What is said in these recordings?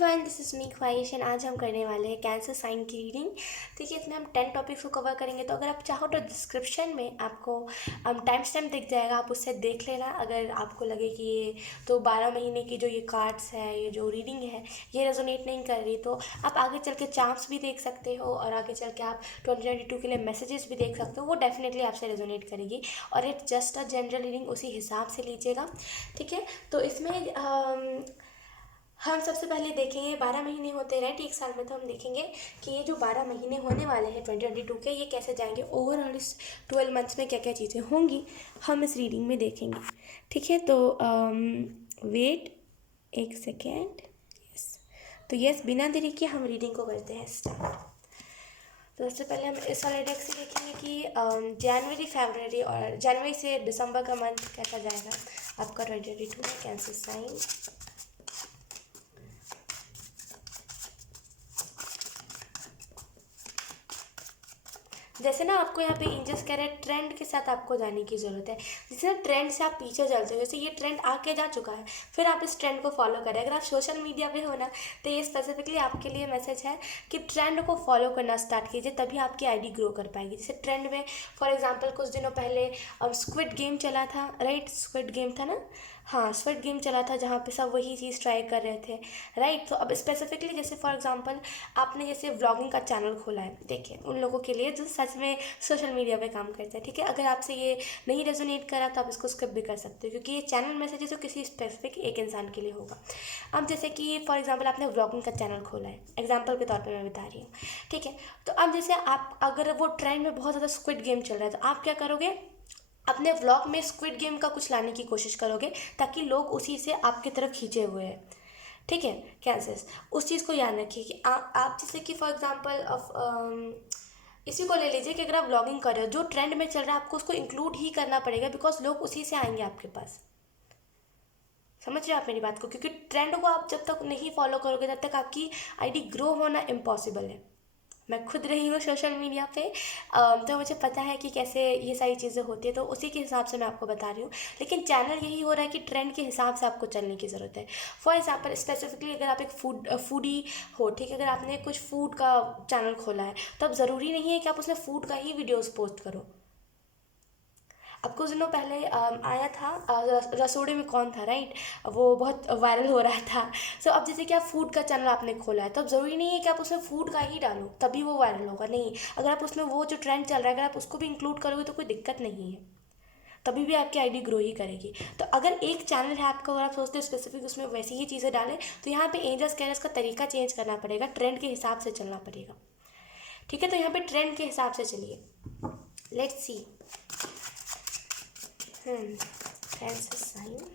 Everyone, this is me ख्वाहिश and आज हम करने वाले हैं कैंसर साइन की रीडिंग। देखिए, इसमें हम 10 टॉपिक्स को कवर करेंगे। तो अगर आप चाहो तो डिस्क्रिप्शन में आपको टाइम स्टैम्प दिख जाएगा, आप उससे देख लेना। अगर आपको लगे कि ये तो 12 महीने की जो ये कार्ड्स है, ये जो रीडिंग है, ये रेजोनेट नहीं कर रही, तो आप आगे चल के चार्ट्स भी देख सकते हो और आगे चल के आप 2022 के लिए मैसेजेस भी देख सकते हो। वो डेफिनेटली आपसे रेजोनेट करेगी और it's just a general reading, उसी हिसाब से लीजिएगा। ठीक है, तो इसमें हम सबसे पहले देखेंगे 12 महीने होते हैं, राइट। एक साल में तो हम देखेंगे कि ये जो 12 महीने होने वाले हैं 2022 के, ये कैसे जाएंगे। ओवरऑल इस 12 मंथ्स में क्या क्या चीज़ें होंगी हम इस रीडिंग में देखेंगे। ठीक है, तो वेट एक सेकेंड। यस, तो यस, बिना देरी के हम रीडिंग को करते हैं स्टार्ट। तो सबसे पहले हम इस वाले डेक से देखेंगे कि जनवरी, फरवरी और जनवरी से दिसंबर का मंथ कैसा जाएगा आपका 2022 में कैंसर साइन। जैसे ना आपको यहाँ पे एंजल्स कह रहे हैं ट्रेंड के साथ आपको जाने की ज़रूरत है। जैसे ना ट्रेंड से आप पीछे चलते हो, जैसे ये ट्रेंड आके जा चुका है, फिर आप इस ट्रेंड को फॉलो करें। अगर आप सोशल मीडिया पे हो ना, तो ये स्पेसिफिकली आपके लिए मैसेज है कि ट्रेंड को फॉलो करना स्टार्ट कीजिए, तभी आपकी आईडी ग्रो कर पाएगी। जैसे ट्रेंड में फॉर एग्जाम्पल कुछ दिनों पहले स्क्विड गेम चला था, राइट। स्क्विड गेम था ना, हाँ, स्क्विड गेम चला था, जहाँ पे सब वही चीज़ ट्राई कर रहे थे, राइट। तो अब स्पेसिफिकली जैसे फॉर एग्जांपल आपने जैसे व्लॉगिंग का चैनल खोला है, देखिए उन लोगों के लिए जो सच में सोशल मीडिया पे काम करते हैं। ठीक है, अगर आपसे ये नहीं रेजोनेट करा तो आप इसको स्किप भी कर सकते हो, क्योंकि ये चैनल मैसेज है जो किसी स्पेसिफिक एक इंसान के लिए होगा। अब जैसे कि फॉर एग्जाम्पल आपने व्लॉगिंग का चैनल खोला है, एग्जाम्पल के तौर पर मैं बता रही हूँ। ठीक है, तो अब जैसे आप अगर वो ट्रेंड में बहुत ज़्यादा स्क्विड गेम चल रहा है, तो आप क्या करोगे, अपने व्लॉग में स्क्विड गेम का कुछ लाने की कोशिश करोगे, ताकि लोग उसी से आपकी तरफ खींचे हुए हैं। ठीक है कैंसर्स, उस चीज़ को याद रखिए कि आप जैसे कि फॉर एग्जांपल इसी को ले लीजिए कि अगर आप व्लॉगिंग कर रहे हो, जो ट्रेंड में चल रहा है आपको उसको इंक्लूड ही करना पड़ेगा, बिकॉज लोग उसी से आएंगे आपके पास। समझ रहे हो आप मेरी बात को, क्योंकि ट्रेंड को आप जब तक नहीं फॉलो करोगे तब तक आपकी आईडी ग्रो होना इम्पॉसिबल है। मैं खुद रही हूँ सोशल मीडिया पे, तो मुझे पता है कि कैसे ये सारी चीज़ें होती है, तो उसी के हिसाब से मैं आपको बता रही हूँ। लेकिन चैनल यही हो रहा है कि ट्रेंड के हिसाब से आपको चलने की ज़रूरत है। फॉर एग्जाम्पल स्पेसिफिकली अगर आप एक फूडी हो, ठीक है, अगर आपने कुछ फूड का चैनल खोला है, तो अब ज़रूरी नहीं है कि आप उसमें फूड का ही वीडियोज़ पोस्ट करो। अब कुछ दिनों पहले आया था रसोड़े में कौन था, राइट, वो बहुत वायरल हो रहा था। सो अब जैसे कि आप फूड का चैनल आपने खोला है, तो अब ज़रूरी नहीं है कि आप उसमें फूड का ही डालो तभी वो वायरल होगा, नहीं। अगर आप उसमें वो जो ट्रेंड चल रहा है, अगर आप उसको भी इंक्लूड करोगे तो कोई दिक्कत नहीं है, तभी भी आपकी आईडी ग्रो ही करेगी। तो अगर एक चैनल है आपका और आप सोचते हो स्पेसिफिक उसमें वैसी ही चीज़ें डालें, तो यहाँ पे एंजल्स कह रहे हैं इसका तरीका चेंज करना पड़ेगा, ट्रेंड के हिसाब से चलना पड़ेगा। ठीक है, तो यहाँ पे ट्रेंड के हिसाब से चलिए। Let's see cancer sign.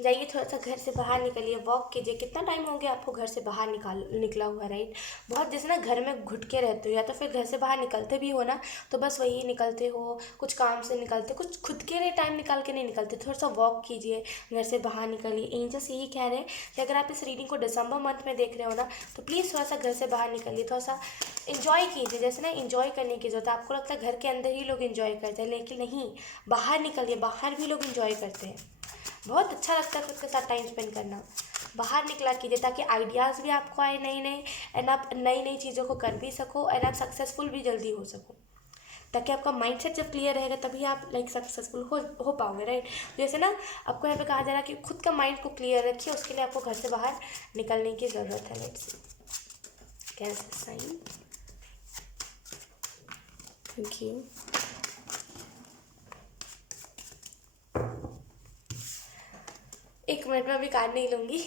जाइए, थोड़ा सा घर से बाहर निकलिए, वॉक कीजिए। कितना टाइम हो गया आपको घर से बाहर निकला हुआ, राइट। बहुत जैसे ना घर में घुट के रहते हो, या तो फिर घर से बाहर निकलते भी हो ना, तो बस वही निकलते हो, कुछ काम से निकलते, कुछ खुद के लिए टाइम निकाल के नहीं निकलते। थोड़ा सा वॉक कीजिए, घर से बाहर निकलिए। एंजल्स यही कह रहे हैं कि अगर आप इस रीडिंग को दिसंबर मंथ में देख रहे हो ना, तो प्लीज़ थोड़ा सा घर से बाहर निकलिए, थोड़ा सा इन्जॉय कीजिए। जैसे ना इन्जॉय करने की ज़रूरत है, आपको लगता है घर के अंदर ही लोग इन्जॉय करते हैं, लेकिन नहीं, बाहर निकलिए, बाहर भी लोग इन्जॉय करते हैं। बहुत अच्छा लगता है खुद के साथ टाइम स्पेंड करना। बाहर निकला कीजिए ताकि आइडियाज़ भी आपको आए नई नई, एंड आप नई नई चीज़ों को कर भी सको, एंड आप सक्सेसफुल भी जल्दी हो सको। ताकि आपका माइंडसेट जब क्लियर रहेगा तभी आप सक्सेसफुल हो पाओगे, राइट। जैसे ना आपको यहाँ पे कहा जा रहा है कि खुद का माइंड को क्लियर रखिए, उसके लिए आपको घर से बाहर निकलने की ज़रूरत है। Let's see cancer sign. Thank you. एक मिनट में अभी कार्ड नहीं लूँगी।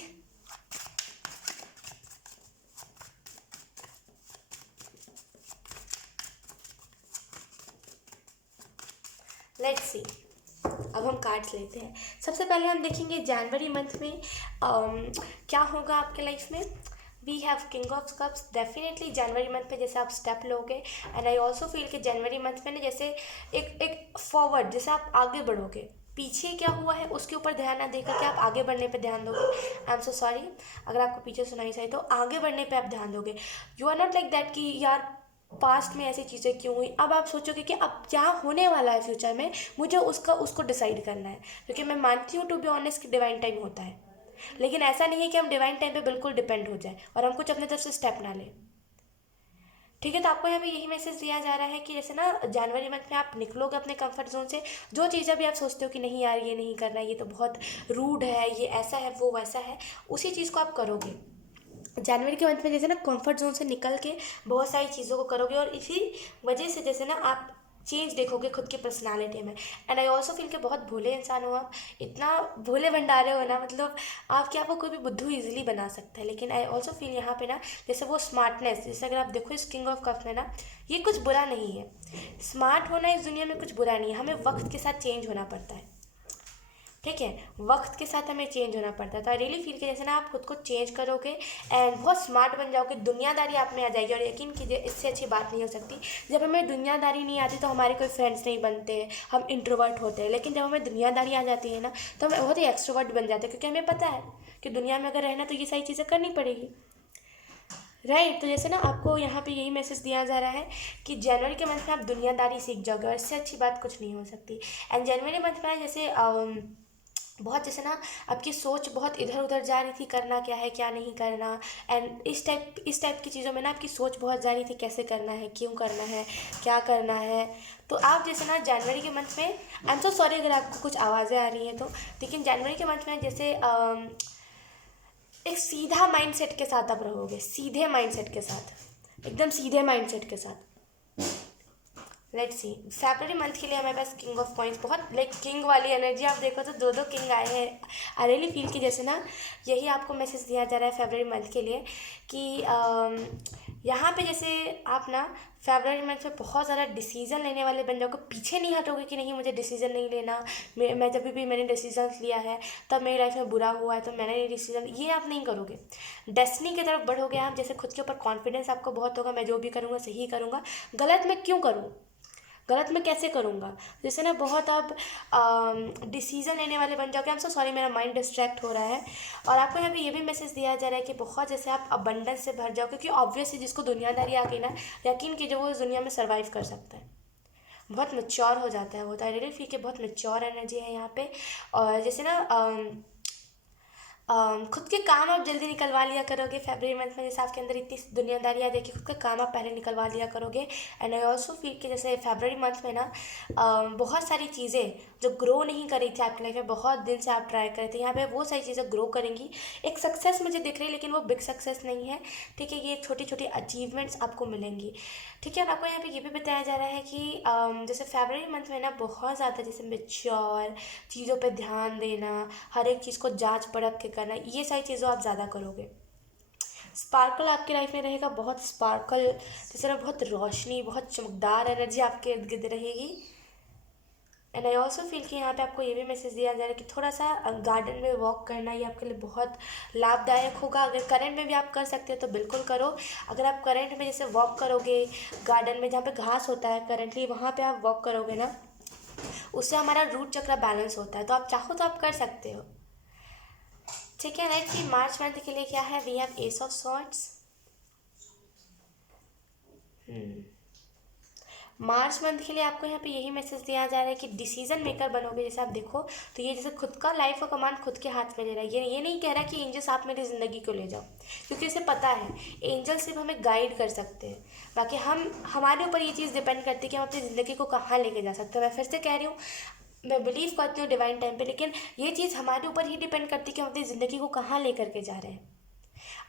लेट्स सी, अब हम कार्ड्स लेते हैं। सबसे पहले हम देखेंगे जनवरी मंथ में क्या होगा आपके लाइफ में। We have king of cups. Definitely जनवरी मंथ पे जैसे आप स्टेप लोगे, एंड आई ऑल्सो फील कि जनवरी मंथ में ना जैसे एक फॉरवर्ड, जैसे आप आगे बढ़ोगे, पीछे क्या हुआ है उसके ऊपर ध्यान ना देकर के आप आगे बढ़ने पे ध्यान दोगे। आई एम सो सॉरी अगर आपको पीछे सुनाई चाहिए, तो आगे बढ़ने पे आप ध्यान दोगे। You are not like that कि यार पास्ट में ऐसी चीज़ें क्यों हुई, अब आप सोचोगे कि अब क्या होने वाला है फ्यूचर में, मुझे उसको डिसाइड करना है। क्योंकि मैं मानती हूँ टू बी ऑनेस्ट कि डिवाइन टाइम होता है, लेकिन ऐसा नहीं है कि हम डिवाइन टाइम पे बिल्कुल डिपेंड हो जाए और हम कुछ अपने तरफ से स्टेप ना लें। ठीक है, तो आपको यहाँ पे यही मैसेज दिया जा रहा है कि जैसे ना जनवरी मंथ में आप निकलोगे अपने कंफर्ट जोन से। जो चीज़ अभी आप सोचते हो कि नहीं यार ये नहीं करना, ये तो बहुत रूड है, ये ऐसा है वो वैसा है, उसी चीज़ को आप करोगे जनवरी के मंथ में। जैसे ना कंफर्ट जोन से निकल के बहुत सारी चीज़ों को करोगे, और इसी वजह से जैसे ना आप चेंज देखोगे खुद की पर्सनालिटी में। एंड आई ऑल्सो फील कि बहुत भोले इंसान हो आप, इतना भोले भंडारे हो ना, मतलब आपके आप को कोई भी बुद्धू इजीली बना सकता है। लेकिन आई ऑल्सो फील यहाँ पे ना जैसे वो स्मार्टनेस, जैसे अगर आप देखो इस किंग ऑफ कप में ना, ये कुछ बुरा नहीं है। स्मार्ट होना इस दुनिया में कुछ बुरा नहीं है, हमें वक्त के साथ चेंज होना पड़ता है। ठीक है, वक्त के साथ हमें चेंज होना पड़ता है। तो आई रियली फील कि जैसे ना आप खुद को चेंज करोगे एंड बहुत स्मार्ट बन जाओगे, दुनियादारी आप में आ जाएगी। और यकीन कीजिए इससे अच्छी बात नहीं हो सकती। जब हमें दुनियादारी नहीं आती तो हमारे कोई फ्रेंड्स नहीं बनते, हम इंट्रोवर्ट होते हैं। लेकिन जब हमें दुनियादारी आ जाती है ना, तो हम बहुत ही एक्सट्रोवर्ट बन जाते हैं, क्योंकि हमें पता है कि दुनिया में अगर रहना तो ये सारी चीज़ें करनी पड़ेगी। राइट, तो जैसे ना आपको यहाँ पे यही मैसेज दिया जा रहा है कि जनवरी के मंथ में आप दुनियादारी सीख जाओगे, और इससे अच्छी बात कुछ नहीं हो सकती। एंड जनवरी मंथ में जैसे बहुत जैसे ना आपकी सोच बहुत इधर उधर जा रही थी, करना क्या है क्या नहीं करना। एंड इस टाइप की चीज़ों में ना आपकी सोच बहुत जा रही थी, कैसे करना है, क्यों करना है, क्या करना है। तो आप जैसे ना जनवरी के मंथ में, आई एम सो सॉरी अगर आपको कुछ आवाज़ें आ रही हैं तो, लेकिन जनवरी के मंथ में जैसे एक सीधा माइंडसेट के साथ आप रहोगे, सीधे माइंडसेट के साथ, एकदम सीधे माइंडसेट के साथ। लेट्स सी, फरवरी मंथ के लिए हमारे पास किंग ऑफ कॉइंस, बहुत लाइक किंग वाली एनर्जी। आप देखो तो दो दो किंग आए हैं। आई रियली फील कि जैसे ना यही आपको मैसेज दिया जा रहा है फरवरी मंथ के लिए कि यहाँ पे जैसे आप ना फरवरी मंथ में बहुत ज़्यादा डिसीजन लेने वाले बन जाओगे। पीछे नहीं हटोगे कि नहीं मुझे डिसीजन नहीं लेना, मैं जब भी मैंने डिसीजन लिया है तब मेरी लाइफ में बुरा हुआ है तो मैंने ये डिसीजन, ये आप नहीं करोगे। डेस्टिनी की तरफ बढ़ोगे आप, जैसे खुद के ऊपर कॉन्फिडेंस आपको बहुत होगा, मैं जो भी करूँगा सही करूँगा, गलत मैं क्यों करूँ, गलत मैं कैसे करूँगा। जैसे ना बहुत आप डिसीज़न लेने वाले बन जाओगे। आई एम सो सॉरी मेरा माइंड डिस्ट्रैक्ट हो रहा है। और आपको यहाँ पे ये भी मैसेज दिया जा रहा है कि बहुत जैसे आप अबंडेंस से भर जाओ, क्योंकि ऑब्वियसली जिसको दुनियादारी आ गई ना, यकीन कीजिए वो इस दुनिया में सर्वाइव कर सकता है, बहुत मैच्योर हो जाता है वो। तो आई रियली फील कि बहुत मैच्योर एनर्जी है यहाँ पे। और जैसे ना खुद के काम आप जल्दी निकलवा लिया करोगे फरवरी मंथ में, जैसे आपके अंदर इतनी दुनियादारी आ जाएगी, खुद का काम आप पहले निकलवा लिया करोगे। एंड आई ऑल्सो फील कि जैसे फरवरी मंथ में ना बहुत सारी चीज़ें जो ग्रो नहीं कर रही थी आपकी लाइफ में, बहुत दिन से आप ट्राई कर रहे थे, यहाँ पे वो सारी चीज़ें ग्रो करेंगी। एक सक्सेस मुझे दिख रही है, लेकिन वो बिग सक्सेस नहीं है। ठीक है, ये छोटी छोटी अचीवमेंट्स आपको मिलेंगी। ठीक है, और आपको यहाँ पे ये भी बताया जा रहा है कि जैसे फरवरी मंथ में ना बहुत ज़्यादा जैसे मेच्योर चीज़ों पे ध्यान देना, हर एक चीज़ को जांच परख के करना, ये सारी चीज़ों आप ज़्यादा करोगे। स्पार्कल आपकी लाइफ में रहेगा, बहुत स्पार्कल, जैसे ना बहुत रोशनी, बहुत चमकदार एनर्जी आपके इर्द गिर्द रहेगी। एंड आई ऑल्सो फील कि यहाँ पे आपको ये भी मैसेज दिया जा रहा है कि थोड़ा सा गार्डन में वॉक करना ये आपके लिए बहुत लाभदायक होगा। अगर करंट में भी आप कर सकते हो तो बिल्कुल करो। अगर आप करंट में जैसे वॉक करोगे गार्डन में, जहाँ पे घास होता है करंटली, वहाँ पे आप वॉक करोगे ना, उससे हमारा रूट चक्र बैलेंस होता है। तो आप चाहो तो आप कर सकते हो। ठीक है, लेट्स सी मार्च मंथ के लिए क्या है। We have ace of swords. March month के लिए आपको यहाँ पे यही मैसेज दिया जा रहा है कि डिसीजन मेकर बनोगे। जैसे आप देखो तो ये जैसे खुद का लाइफ का कमांड खुद के हाथ में ले रहा है। ये नहीं कह रहा कि एंजल्स आप मेरी ज़िंदगी को ले जाओ, क्योंकि उसे पता है एंजल सिर्फ हमें गाइड कर सकते हैं। बाकी हमारे ऊपर ये चीज़ डिपेंड करती है कि हम अपनी ज़िंदगी को कहाँ लेके जा सकते हैं। मैं फिर से कह रही हूँ, मैं बिलीव करती हूँ डिवाइन टाइम पे, लेकिन ये चीज़ हमारे ऊपर ही डिपेंड करती है कि हम अपनी ज़िंदगी को कहाँ लेकर के जा रहे हैं,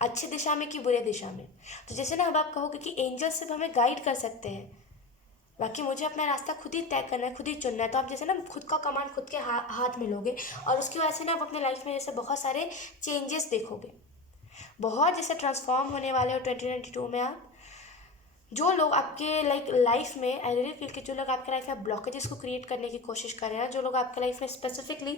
अच्छी दिशा में कि बुरे दिशा में। तो जैसे ना अब आप कहोगे कि एंजल सिर्फ हमें गाइड कर सकते हैं, बाकी मुझे अपना रास्ता खुद ही तय करना है, खुद ही चुनना है। तो आप जैसे ना खुद का कमांड खुद के हाथ में लोगे, और उसकी वजह से ना आप अपने लाइफ में जैसे बहुत सारे चेंजेस देखोगे, बहुत जैसे ट्रांसफॉर्म होने वाले हो 2022 में आप। जो लोग आपके लाइफ में, आई रियली फील कि जो लोग आपके लाइफ में ब्लॉकेजेस को क्रिएट करने की कोशिश कर रहे हैं, जो लोग आपके लाइफ में स्पेसिफिकली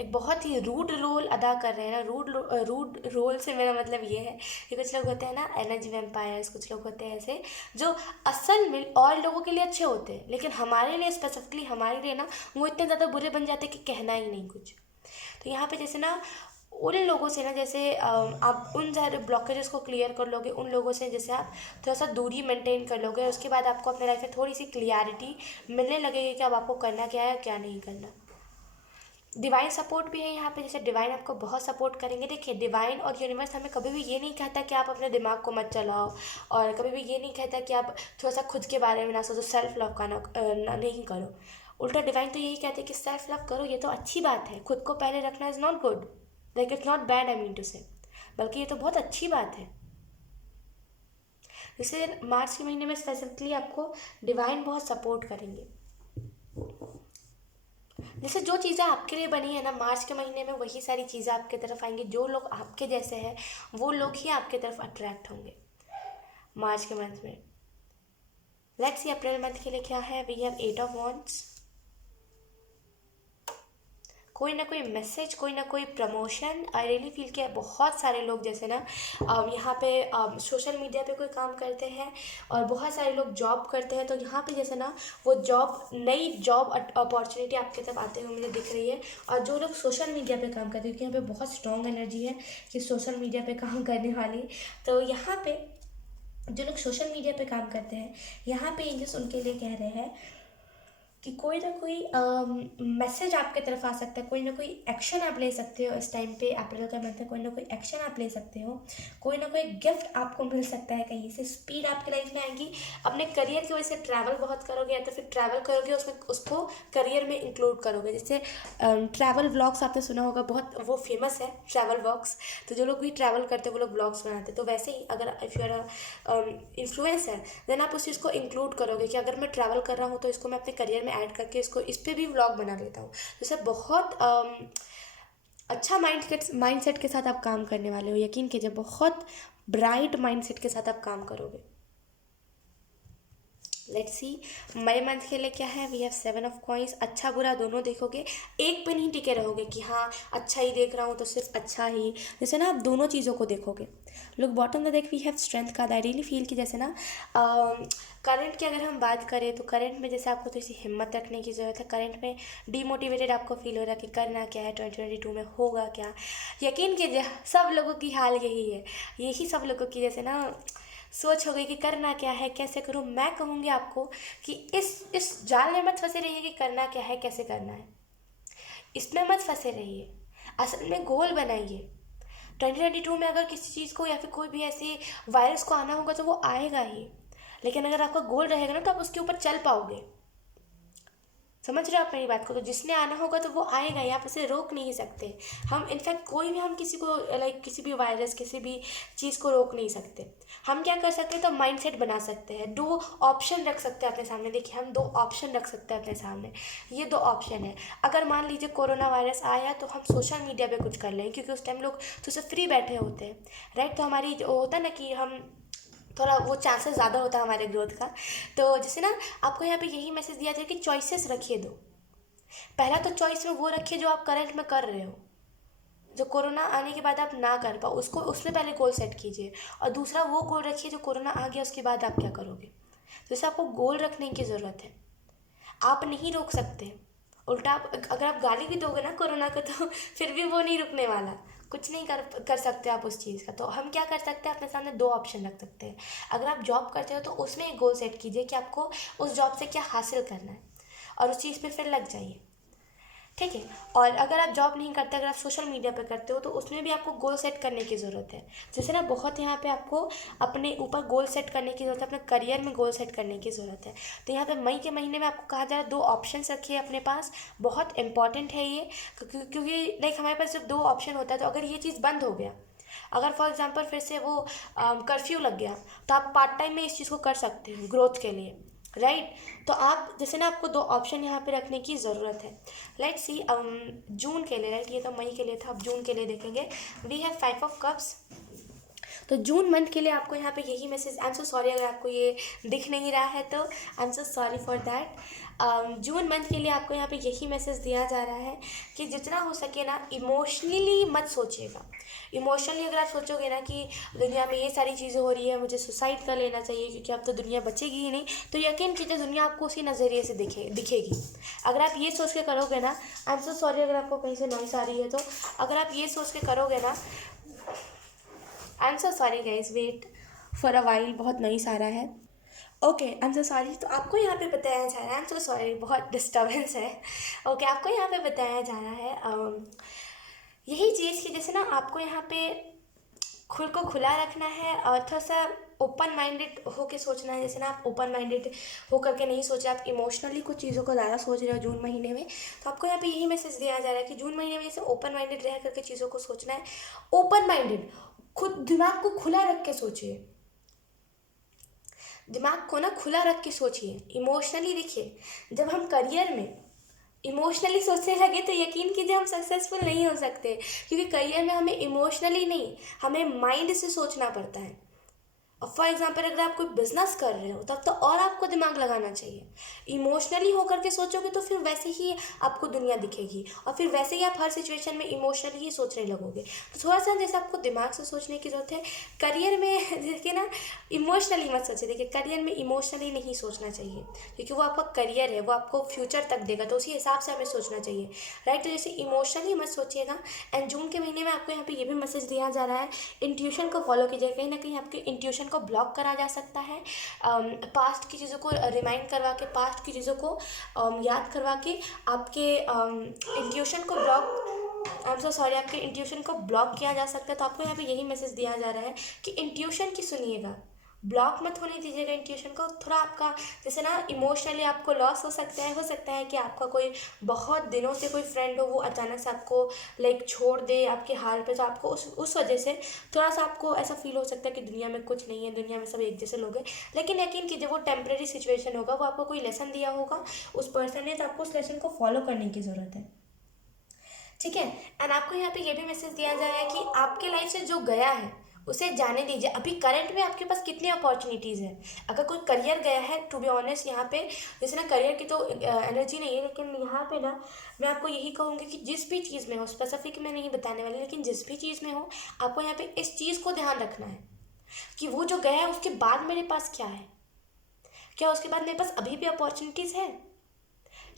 एक बहुत ही रूड रोल अदा कर रहे हैं ना। रूड रोल से मेरा मतलब ये है कि कुछ लोग होते हैं ना एनर्जी वैम्पायर्स, कुछ लोग होते हैं ऐसे जो असल में और लोगों के लिए अच्छे होते हैं, लेकिन हमारे लिए स्पेसिफिकली हमारे लिए ना वो इतने ज़्यादा बुरे बन जाते हैं कि कहना ही नहीं कुछ। तो यहाँ पे जैसे ना उन लोगों से ना, जैसे आप उन सारे ब्लॉकेजेस को क्लियर कर लोगे, उन लोगों से जैसे आप थोड़ा सा दूरी मेंटेन कर लोगे, उसके बाद आपको अपने लाइफ में थोड़ी सी क्लियरिटी मिलने लगेगी कि अब आपको करना क्या है क्या नहीं करना। डिवाइन सपोर्ट भी है यहाँ पे, जैसे डिवाइन आपको बहुत सपोर्ट करेंगे। देखिए डिवाइन और यूनिवर्स हमें कभी भी ये नहीं कहता कि आप अपने दिमाग को मत चलाओ, और कभी भी ये नहीं कहता कि आप थोड़ा सा खुद के बारे में ना सोचो, सेल्फ लव का नहीं करो। उल्टा डिवाइन तो यही कहते हैं कि सेल्फ लव करो, ये तो अच्छी बात है, खुद को पहले रखना is not good, like it's not bad, I mean to say, बल्कि ये तो बहुत अच्छी बात है। जैसे मार्च के महीने में स्पेसिफिकली आपको डिवाइन बहुत सपोर्ट करेंगे। जैसे जो चीज़ें आपके लिए बनी है ना, मार्च के महीने में वही सारी चीज़ें आपके तरफ आएंगी। जो लोग आपके जैसे हैं वो लोग ही आपके तरफ अट्रैक्ट होंगे मार्च के मंथ में। लेट्स सी अप्रैल मंथ के लिए क्या है। We have 8 of wands. कोई ना कोई मैसेज, कोई ना कोई प्रमोशन। आई रियली फील कि बहुत सारे लोग जैसे ना यहाँ पे सोशल मीडिया पे कोई काम करते हैं और बहुत सारे लोग जॉब करते हैं, तो यहाँ पे जैसे ना वो नई जॉब अपॉर्चुनिटी आपके तरफ आते हुए मुझे दिख रही है। और जो लोग सोशल मीडिया पे काम करते हैं, क्योंकि यहाँ पे बहुत स्ट्रॉन्ग एनर्जी है कि सोशल मीडिया पे काम करने वाली, तो यहाँ पे जो लोग सोशल मीडिया पे काम करते हैं, यहाँ पे एंजल्स उनके लिए कह रहे हैं कि कोई ना कोई मैसेज आपके तरफ आ सकता है, कोई ना कोई एक्शन आप ले सकते हो। इस टाइम पे अप्रैल का मंथ है, कोई ना कोई एक्शन आप ले सकते हो, कोई ना कोई गिफ्ट आपको मिल सकता है कहीं से। स्पीड आपकी लाइफ में आएगी। अपने करियर की वजह से ट्रैवल बहुत करोगे, या तो फिर ट्रैवल करोगे उसमें उसको करियर में इंक्लूड करोगे। जैसे ट्रैवल व्लॉग्स आपने सुना होगा, बहुत वो फेमस है ट्रैवल व्लॉग्स। तो जो लोग भी ट्रैवल करते हैं वो लोग व्लॉग्स बनाते हैं। तो वैसे ही अगर if you are influencer, then आप उस चीज़ को इंक्लूड करोगे कि अगर मैं ट्रैवल कर रहा हूँ तो इसको मैं अपने करियर में ऐड करके इसको इस पर भी व्लॉग बना लेता हूँ। जैसे बहुत अच्छा माइंडसेट के साथ आप काम करने वाले हो। यकीन कीजिए बहुत ब्राइट माइंडसेट के साथ आप काम करोगे। लेट्स सी मई मंथ के लिए क्या है। We have 7 of coins. अच्छा बुरा दोनों देखोगे, एक पे नहीं टिके रहोगे कि हाँ अच्छा ही देख रहा हूँ तो सिर्फ अच्छा ही। जैसे ना आप दोनों चीज़ों को देखोगे। लुक बॉटम द देख we have strength card. I really feel कि जैसे ना करंट की अगर हम बात करें तो करंट में जैसे आपको थोड़ी सी हिम्मत रखने की ज़रूरत है। करंट में डीमोटिवेटेड आपको फील हो रहा है कि करना क्या है, 2022 में होगा क्या। यकीन कीजिए सब लोगों की हाल यही है, यही सब लोगों की जैसे ना सोच हो गई कि करना क्या है, कैसे करूँ। मैं कहूँगी आपको कि इस जाल में मत फंसे रहिए कि करना क्या है, कैसे करना है। इसमें मत फंसे रहिए, असल में गोल बनाइए। 2022 में अगर किसी चीज़ को या फिर कोई भी ऐसी वायरस को आना होगा तो वो आएगा ही, लेकिन अगर आपका गोल रहेगा ना तो आप उसके ऊपर चल पाओगे। समझ रहे हो आप मेरी बात को। तो जिसने आना होगा तो वो आएगा ही, आप उसे रोक नहीं सकते। हम इनफैक्ट कोई भी हम किसी को लाइक किसी भी वायरस किसी भी चीज़ को रोक नहीं सकते। हम क्या कर सकते हैं तो माइंडसेट बना सकते हैं, 2 ऑप्शन रख सकते हैं अपने सामने। देखिए हम 2 ऑप्शन रख सकते हैं अपने सामने। ये 2 ऑप्शन है। अगर मान लीजिए कोरोना वायरस आया तो हम सोशल मीडिया पे कुछ कर लें, क्योंकि उस टाइम लोग तो सिर्फ फ्री बैठे होते हैं, राइट। तो हमारी जो होता है ना कि हम थोड़ा वो चांसेस ज़्यादा होता है हमारे ग्रोथ का। तो जैसे ना आपको यहाँ पे यही मैसेज दिया जाए कि चॉइसेस रखिए 2। पहला तो चॉइस में वो रखिए जो आप करंट में कर रहे हो, जो कोरोना आने के बाद आप ना कर पाओ उसको, उसमें पहले गोल सेट कीजिए। और दूसरा वो गोल रखिए जो कोरोना आ गया उसके बाद आप क्या करोगे। तो जैसे आपको गोल रखने की ज़रूरत है, आप नहीं रोक सकते। उल्टा आप अगर आप गाली भी दोगे ना कोरोना को तो फिर भी वो नहीं रुकने वाला। कुछ नहीं कर सकते आप उस चीज़ का। तो हम क्या कर सकते हैं, अपने सामने 2 ऑप्शन रख सकते हैं। अगर आप जॉब करते हो तो उसमें एक गोल सेट कीजिए कि आपको उस जॉब से क्या हासिल करना है, और उस चीज़ पे फिर लग जाइए, ठीक है। और अगर आप जॉब नहीं करते, अगर आप सोशल मीडिया पे करते हो तो उसमें भी आपको गोल सेट करने की ज़रूरत है। जैसे ना बहुत यहाँ पे आपको अपने ऊपर गोल सेट करने की ज़रूरत है, अपने करियर में गोल सेट करने की ज़रूरत है। तो यहाँ पे मई के महीने में आपको कहा जा रहा है 2 ऑप्शंस रखिए अपने पास। बहुत इंपॉर्टेंट है ये, क्योंकि लाइक हमारे पास जब 2 ऑप्शन होता है तो अगर ये चीज़ बंद हो गया, अगर फॉर एग्जांपल फिर से वो कर्फ्यू लग गया, तो आप पार्ट टाइम में इस चीज़ को कर सकते हो ग्रोथ के लिए, राइट। तो आप जैसे ना आपको 2 ऑप्शन यहाँ पे रखने की ज़रूरत है। लेट्स सी जून के लिए, राइट, ये तो मई के लिए था, अब जून के लिए देखेंगे। We have 5 of cups. तो जून मंथ के लिए आपको यहाँ पे यही message, I am so sorry अगर आपको ये दिख नहीं रहा है तो I am so sorry for that. June month के लिए आपको यहाँ पे यही मैसेज दिया जा रहा है कि जितना हो सके ना इमोशनली मत सोचिएगा। इमोशनली अगर आप सोचोगे ना कि दुनिया में ये सारी चीज़ें हो रही है, मुझे सुसाइड कर लेना चाहिए क्योंकि अब तो दुनिया बचेगी ही नहीं, तो यकीन कीजिए दुनिया आपको उसी नज़रिए से दिखेगी। अगर आप ये सोच के करोगे ना, आई एम सो सॉरी अगर आपको कहीं से नॉइस आ रही है, तो अगर आप ये सोच के करोगे ना, I am so sorry guys, wait for a while, बहुत नॉइस आ रहा है। Okay, I am so sorry. तो आपको यहाँ पे बताया जा रहा है, आई एम सो सॉरी, बहुत डिस्टर्बेंस है। ओके, आपको यहाँ पे बताया जा रहा है यही चीज़ कि जैसे ना आपको यहाँ पे खुद को खुला रखना है और थोड़ा सा ओपन माइंडेड होके सोचना है। जैसे ना आप ओपन माइंडेड हो करके नहीं सोचे, आप इमोशनली कुछ चीज़ों को ज़्यादा सोच रहे हो जून महीने में, तो आपको यहाँ पे यही मैसेज दिया जा रहा है कि जून महीने में जैसे ओपन माइंडेड रह करके चीज़ों को सोचना है। ओपन माइंडेड, खुद दिमाग को खुला रख के सोचिए, दिमाग को ना खुला रख के सोचिए। इमोशनली देखिए, जब हम करियर में इमोशनली सोचने लगे तो यकीन कीजिए हम सक्सेसफुल नहीं हो सकते, क्योंकि करियर में हमें इमोशनली नहीं, हमें माइंड से सोचना पड़ता है। अब फॉर एग्जाम्पल अगर आप कोई बिजनेस कर रहे हो तब तो और आपको दिमाग लगाना चाहिए। इमोशनली होकर के सोचोगे तो फिर वैसे ही आपको दुनिया दिखेगी और फिर वैसे ही आप हर सिचुएशन में इमोशनली ही सोचने लगोगे। तो थोड़ा सा जैसे आपको दिमाग से सोचने की ज़रूरत है। करियर में देखिए ना, इमोशनली मत सोचिए। देखिए करियर में इमोशनली नहीं सोचना चाहिए, क्योंकि वो आपका करियर है, वो आपको फ्यूचर तक देगा, तो उसी हिसाब से हमें सोचना चाहिए, राइट। तो जैसे इमोशनली मत सोचिएगा। एंड जून के महीने में आपको यहाँ पे ये भी मैसेज दिया जा रहा है, इंट्यूशन को फॉलो कीजिए। कहीं ना कहीं आपके इंट्यूशन को ब्लॉक करा जा सकता है। पास्ट की चीज़ों को रिमाइंड करवा के, पास्ट की चीज़ों को याद करवा के आपके इंट्यूशन को block, I am so sorry, आपके इंट्यूशन को ब्लॉक किया जा सकता है। तो आपको यहाँ पे यही मैसेज दिया जा रहा है कि इंट्यूशन की सुनिएगा, ब्लॉक मत होने दीजिएगा इंट्यूशन को। थोड़ा आपका जैसे ना इमोशनली आपको लॉस हो सकता है कि आपका कोई बहुत दिनों से कोई फ्रेंड हो, वो अचानक से आपको लाइक छोड़ दे आपके हाल पे, तो आपको उस वजह से थोड़ा सा आपको ऐसा फील हो सकता है कि दुनिया में कुछ नहीं है, दुनिया में सब एक जैसे लोग हैं। लेकिन यकीन कीजिए वो टेम्प्रेरी सिचुएशन होगा, वो आपको कोई लेसन दिया होगा उस पर्सन ने, तो आपको उस लेसन को फॉलो करने की ज़रूरत है, ठीक है। एंड आपको यहाँ पे ये भी मैसेज दिया जा रहा है कि आपके लाइफ से जो गया है उसे जाने दीजिए। अभी करंट में आपके पास कितनी अपॉर्चुनिटीज़ है। अगर कोई करियर गया है, टू बी ऑनेस्ट, यहाँ पे जैसे ना करियर की तो एनर्जी नहीं है, लेकिन यहाँ पे ना मैं आपको यही कहूँगी कि जिस भी चीज़ में हो, स्पेसिफिक मैं नहीं बताने वाली, लेकिन जिस भी चीज़ में हो आपको यहाँ पे इस चीज़ को ध्यान रखना है कि वो जो गया है उसके बाद मेरे पास क्या है। क्या उसके बाद मेरे पास अभी भी अपॉर्चुनिटीज़ है?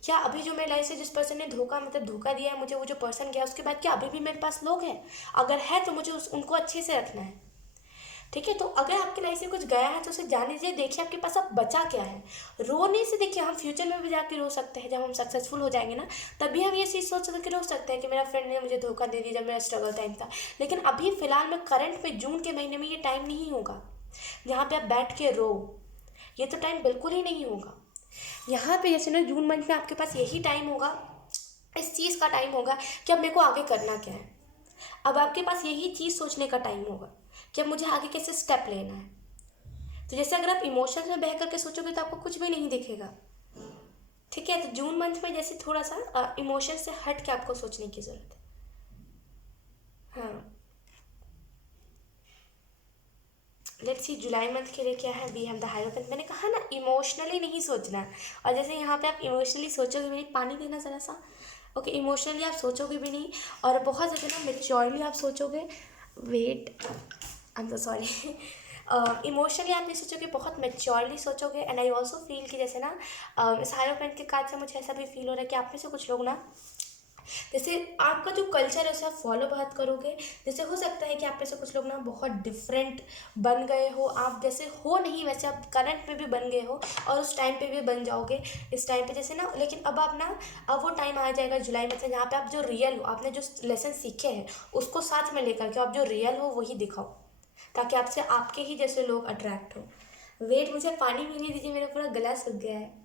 क्या अभी जो मेरी लाइफ से जिस पर्सन ने धोखा दिया है मुझे, वो जो पर्सन गया उसके बाद क्या अभी भी मेरे पास लोग हैं? अगर है तो मुझे उनको अच्छे से रखना है, ठीक है। तो अगर आपकी लाइफ से कुछ गया है तो उसे जाने दीजिए। देखिए आपके पास अब बचा क्या है। रोने से देखिए हम फ्यूचर में भी जाके रो सकते हैं, जब हम सक्सेसफुल हो जाएंगे ना, तभी हम ये चीज़ सोच के रो सकते हैं कि मेरा फ्रेंड ने मुझे धोखा दे दिया जब मेरा स्ट्रगल टाइम था। लेकिन अभी फिलहाल में करंट में जून के महीने में ये टाइम नहीं होगा जहाँ पे आप बैठ के रो, ये तो टाइम बिल्कुल ही नहीं होगा। यहाँ पे जैसे ना जून मंथ में आपके पास यही टाइम होगा, इस चीज़ का टाइम होगा कि अब मेरे को आगे करना क्या है। अब आपके पास यही चीज़ सोचने का टाइम होगा कि अब मुझे आगे कैसे स्टेप लेना है। तो जैसे अगर आप इमोशंस में बह करके सोचोगे तो आपको कुछ भी नहीं दिखेगा, ठीक है। तो जून मंथ में जैसे थोड़ा सा इमोशन से हट के आपको सोचने की ज़रूरत है। हाँ, लेट्स सी जुलाई मंथ के लिए क्या है। We have the hierophant. मैंने कहा ना इमोशनली नहीं सोचना। और जैसे यहाँ पे आप इमोशनली सोचोगे भी नहीं, पानी देना ज़रा सा। ओके, इमोशनली आप सोचोगे भी नहीं और बहुत ज़्यादा ना मेच्योरली आप सोचोगे। Wait, I am so sorry. Emotionally आप नहीं सोचोगे, बहुत मेच्योरली सोचोगे। एंड आई ऑल्सो फील कि जैसे ना इस हाइरोफेंट के कार्ड से मुझे ऐसा भी फील हो रहा है कि आप में से कुछ लोग ना, जैसे आपका जो कल्चर है उसे आप फॉलो बहुत करोगे। जैसे हो सकता है कि आप में से कुछ लोग ना बहुत डिफरेंट बन गए हो, आप जैसे हो नहीं वैसे आप करंट में भी बन गए हो और उस टाइम पे भी बन जाओगे इस टाइम पे जैसे ना। लेकिन अब आप ना, अब वो टाइम आ जाएगा जुलाई में से जहाँ पे आप जो रियल हो, आपने जो लेसन सीखे हैं उसको साथ में लेकर के आप जो रियल हो वही दिखाओ, ताकि आपसे आपके ही जैसे लोग अट्रैक्ट हो। वेट, मुझे पानी पीने दीजिए, मेरा पूरा गला सूख गया है।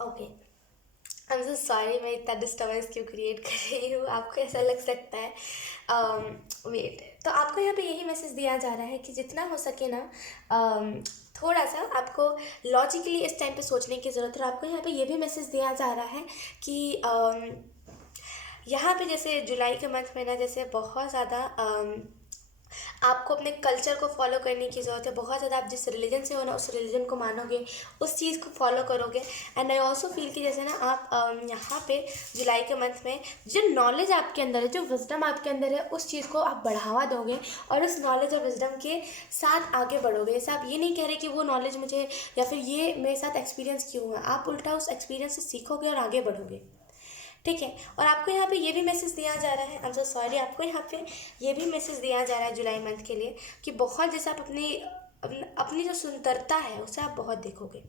Okay, I am so sorry, मैं इतना डिस्टर्बेंस क्यों क्रिएट कर रही हूँ, आपको ऐसा लग सकता है। वेट, तो आपको यहाँ पे यही मैसेज दिया जा रहा है कि जितना हो सके ना थोड़ा सा आपको लॉजिकली इस टाइम पे सोचने की ज़रूरत है। आपको यहाँ पे ये भी मैसेज दिया जा रहा है कि यहाँ पे जैसे जुलाई के मंथ में ना जैसे बहुत ज़्यादा आपको अपने कल्चर को फॉलो करने की ज़रूरत है। बहुत ज़्यादा आप जिस रिलीजन से हो ना उस रिलीजन को मानोगे, उस चीज़ को फॉलो करोगे। एंड आई ऑल्सो फील कि जैसे ना आप यहाँ पे जुलाई के मंथ में जो नॉलेज आपके अंदर है, जो विजडम आपके अंदर है, उस चीज़ को आप बढ़ावा दोगे और उस नॉलेज और विजडम के साथ आगे बढ़ोगे। जैसे आप ये नहीं कह रहे कि वो नॉलेज मुझे या फिर ये मेरे साथ एक्सपीरियंस क्यों हुआ, आप उल्टा उस एक्सपीरियंस से सीखोगे और आगे बढ़ोगे। ठीक है। और आपको यहाँ पे ये भी मैसेज दिया जा रहा है, आई एम सो सॉरी, आपको यहाँ पे ये भी मैसेज दिया जा रहा है जुलाई मंथ के लिए कि बहुत जैसे आप अपनी जो सुंदरता है उसे आप बहुत देखोगे।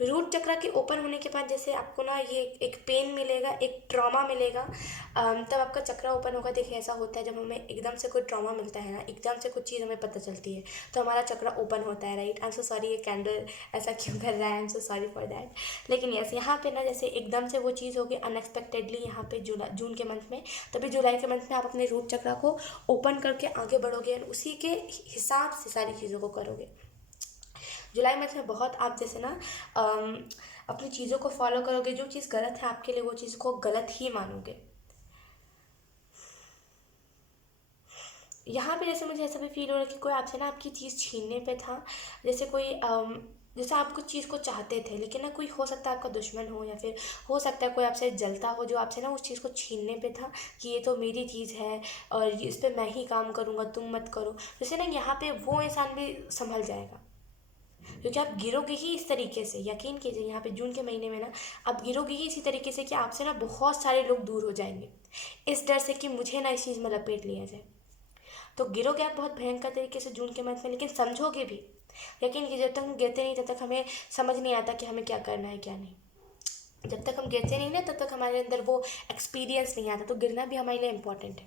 रूट चक्र के ओपन होने के बाद जैसे आपको ना ये एक पेन मिलेगा, एक ट्रॉमा मिलेगा, तब आपका चक्र ओपन होगा। देखिए ऐसा होता है जब हमें एकदम से कोई ट्रॉमा मिलता है ना, एकदम से कुछ चीज़ हमें पता चलती है तो हमारा चक्र ओपन होता है, right. I am so sorry ये कैंडल ऐसा क्यों कर रहा है, I am so sorry for that. लेकिन यस यहाँ पे ना जैसे एकदम से वो चीज़ होगी अनएक्सपेक्टेडली यहाँ पे जून के मंथ में, तभी जुलाई के मंथ में आप अपने रूट चक्र को ओपन करके आगे बढ़ोगे और उसी के हिसाब से सारी चीज़ों को करोगे। जुलाई मंथ में बहुत आप जैसे ना अपनी चीज़ों को फॉलो करोगे। जो चीज़ गलत है आपके लिए वो चीज़ को गलत ही मानोगे। यहाँ पे जैसे मुझे ऐसा भी फील हो रहा है कि कोई आपसे ना आपकी चीज़ छीनने पे था। जैसे कोई जैसे आप कुछ चीज़ को चाहते थे लेकिन ना कोई हो सकता है आपका दुश्मन हो या फिर हो सकता है कोई आपसे जलता हो जो आपसे ना उस चीज़ को छीनने पे था कि ये तो मेरी चीज़ है और इस पर मैं ही काम करूँगा, तुम मत करो। जैसे ना यहाँ पे वो इंसान भी संभल जाएगा क्योंकि आप गिरोगे ही इस तरीके से। यकीन कीजिए यहाँ पे जून के महीने में ना आप गिरोगे ही इसी तरीके से कि आपसे ना बहुत सारे लोग दूर हो जाएंगे इस डर से कि मुझे ना इस चीज़ में लपेट लिया जाए। तो गिरोगे आप बहुत भयंकर तरीके से जून के मंथ में, लेकिन समझोगे भी। यकीन कीजिए जब तक हम गिरते नहीं तब तक हमें समझ नहीं आता कि हमें क्या करना है क्या नहीं। जब तक हम गिरते नहीं ना तब तक हमारे अंदर वो एक्सपीरियंस नहीं आता। तो गिरना भी हमारे लिए इम्पोर्टेंट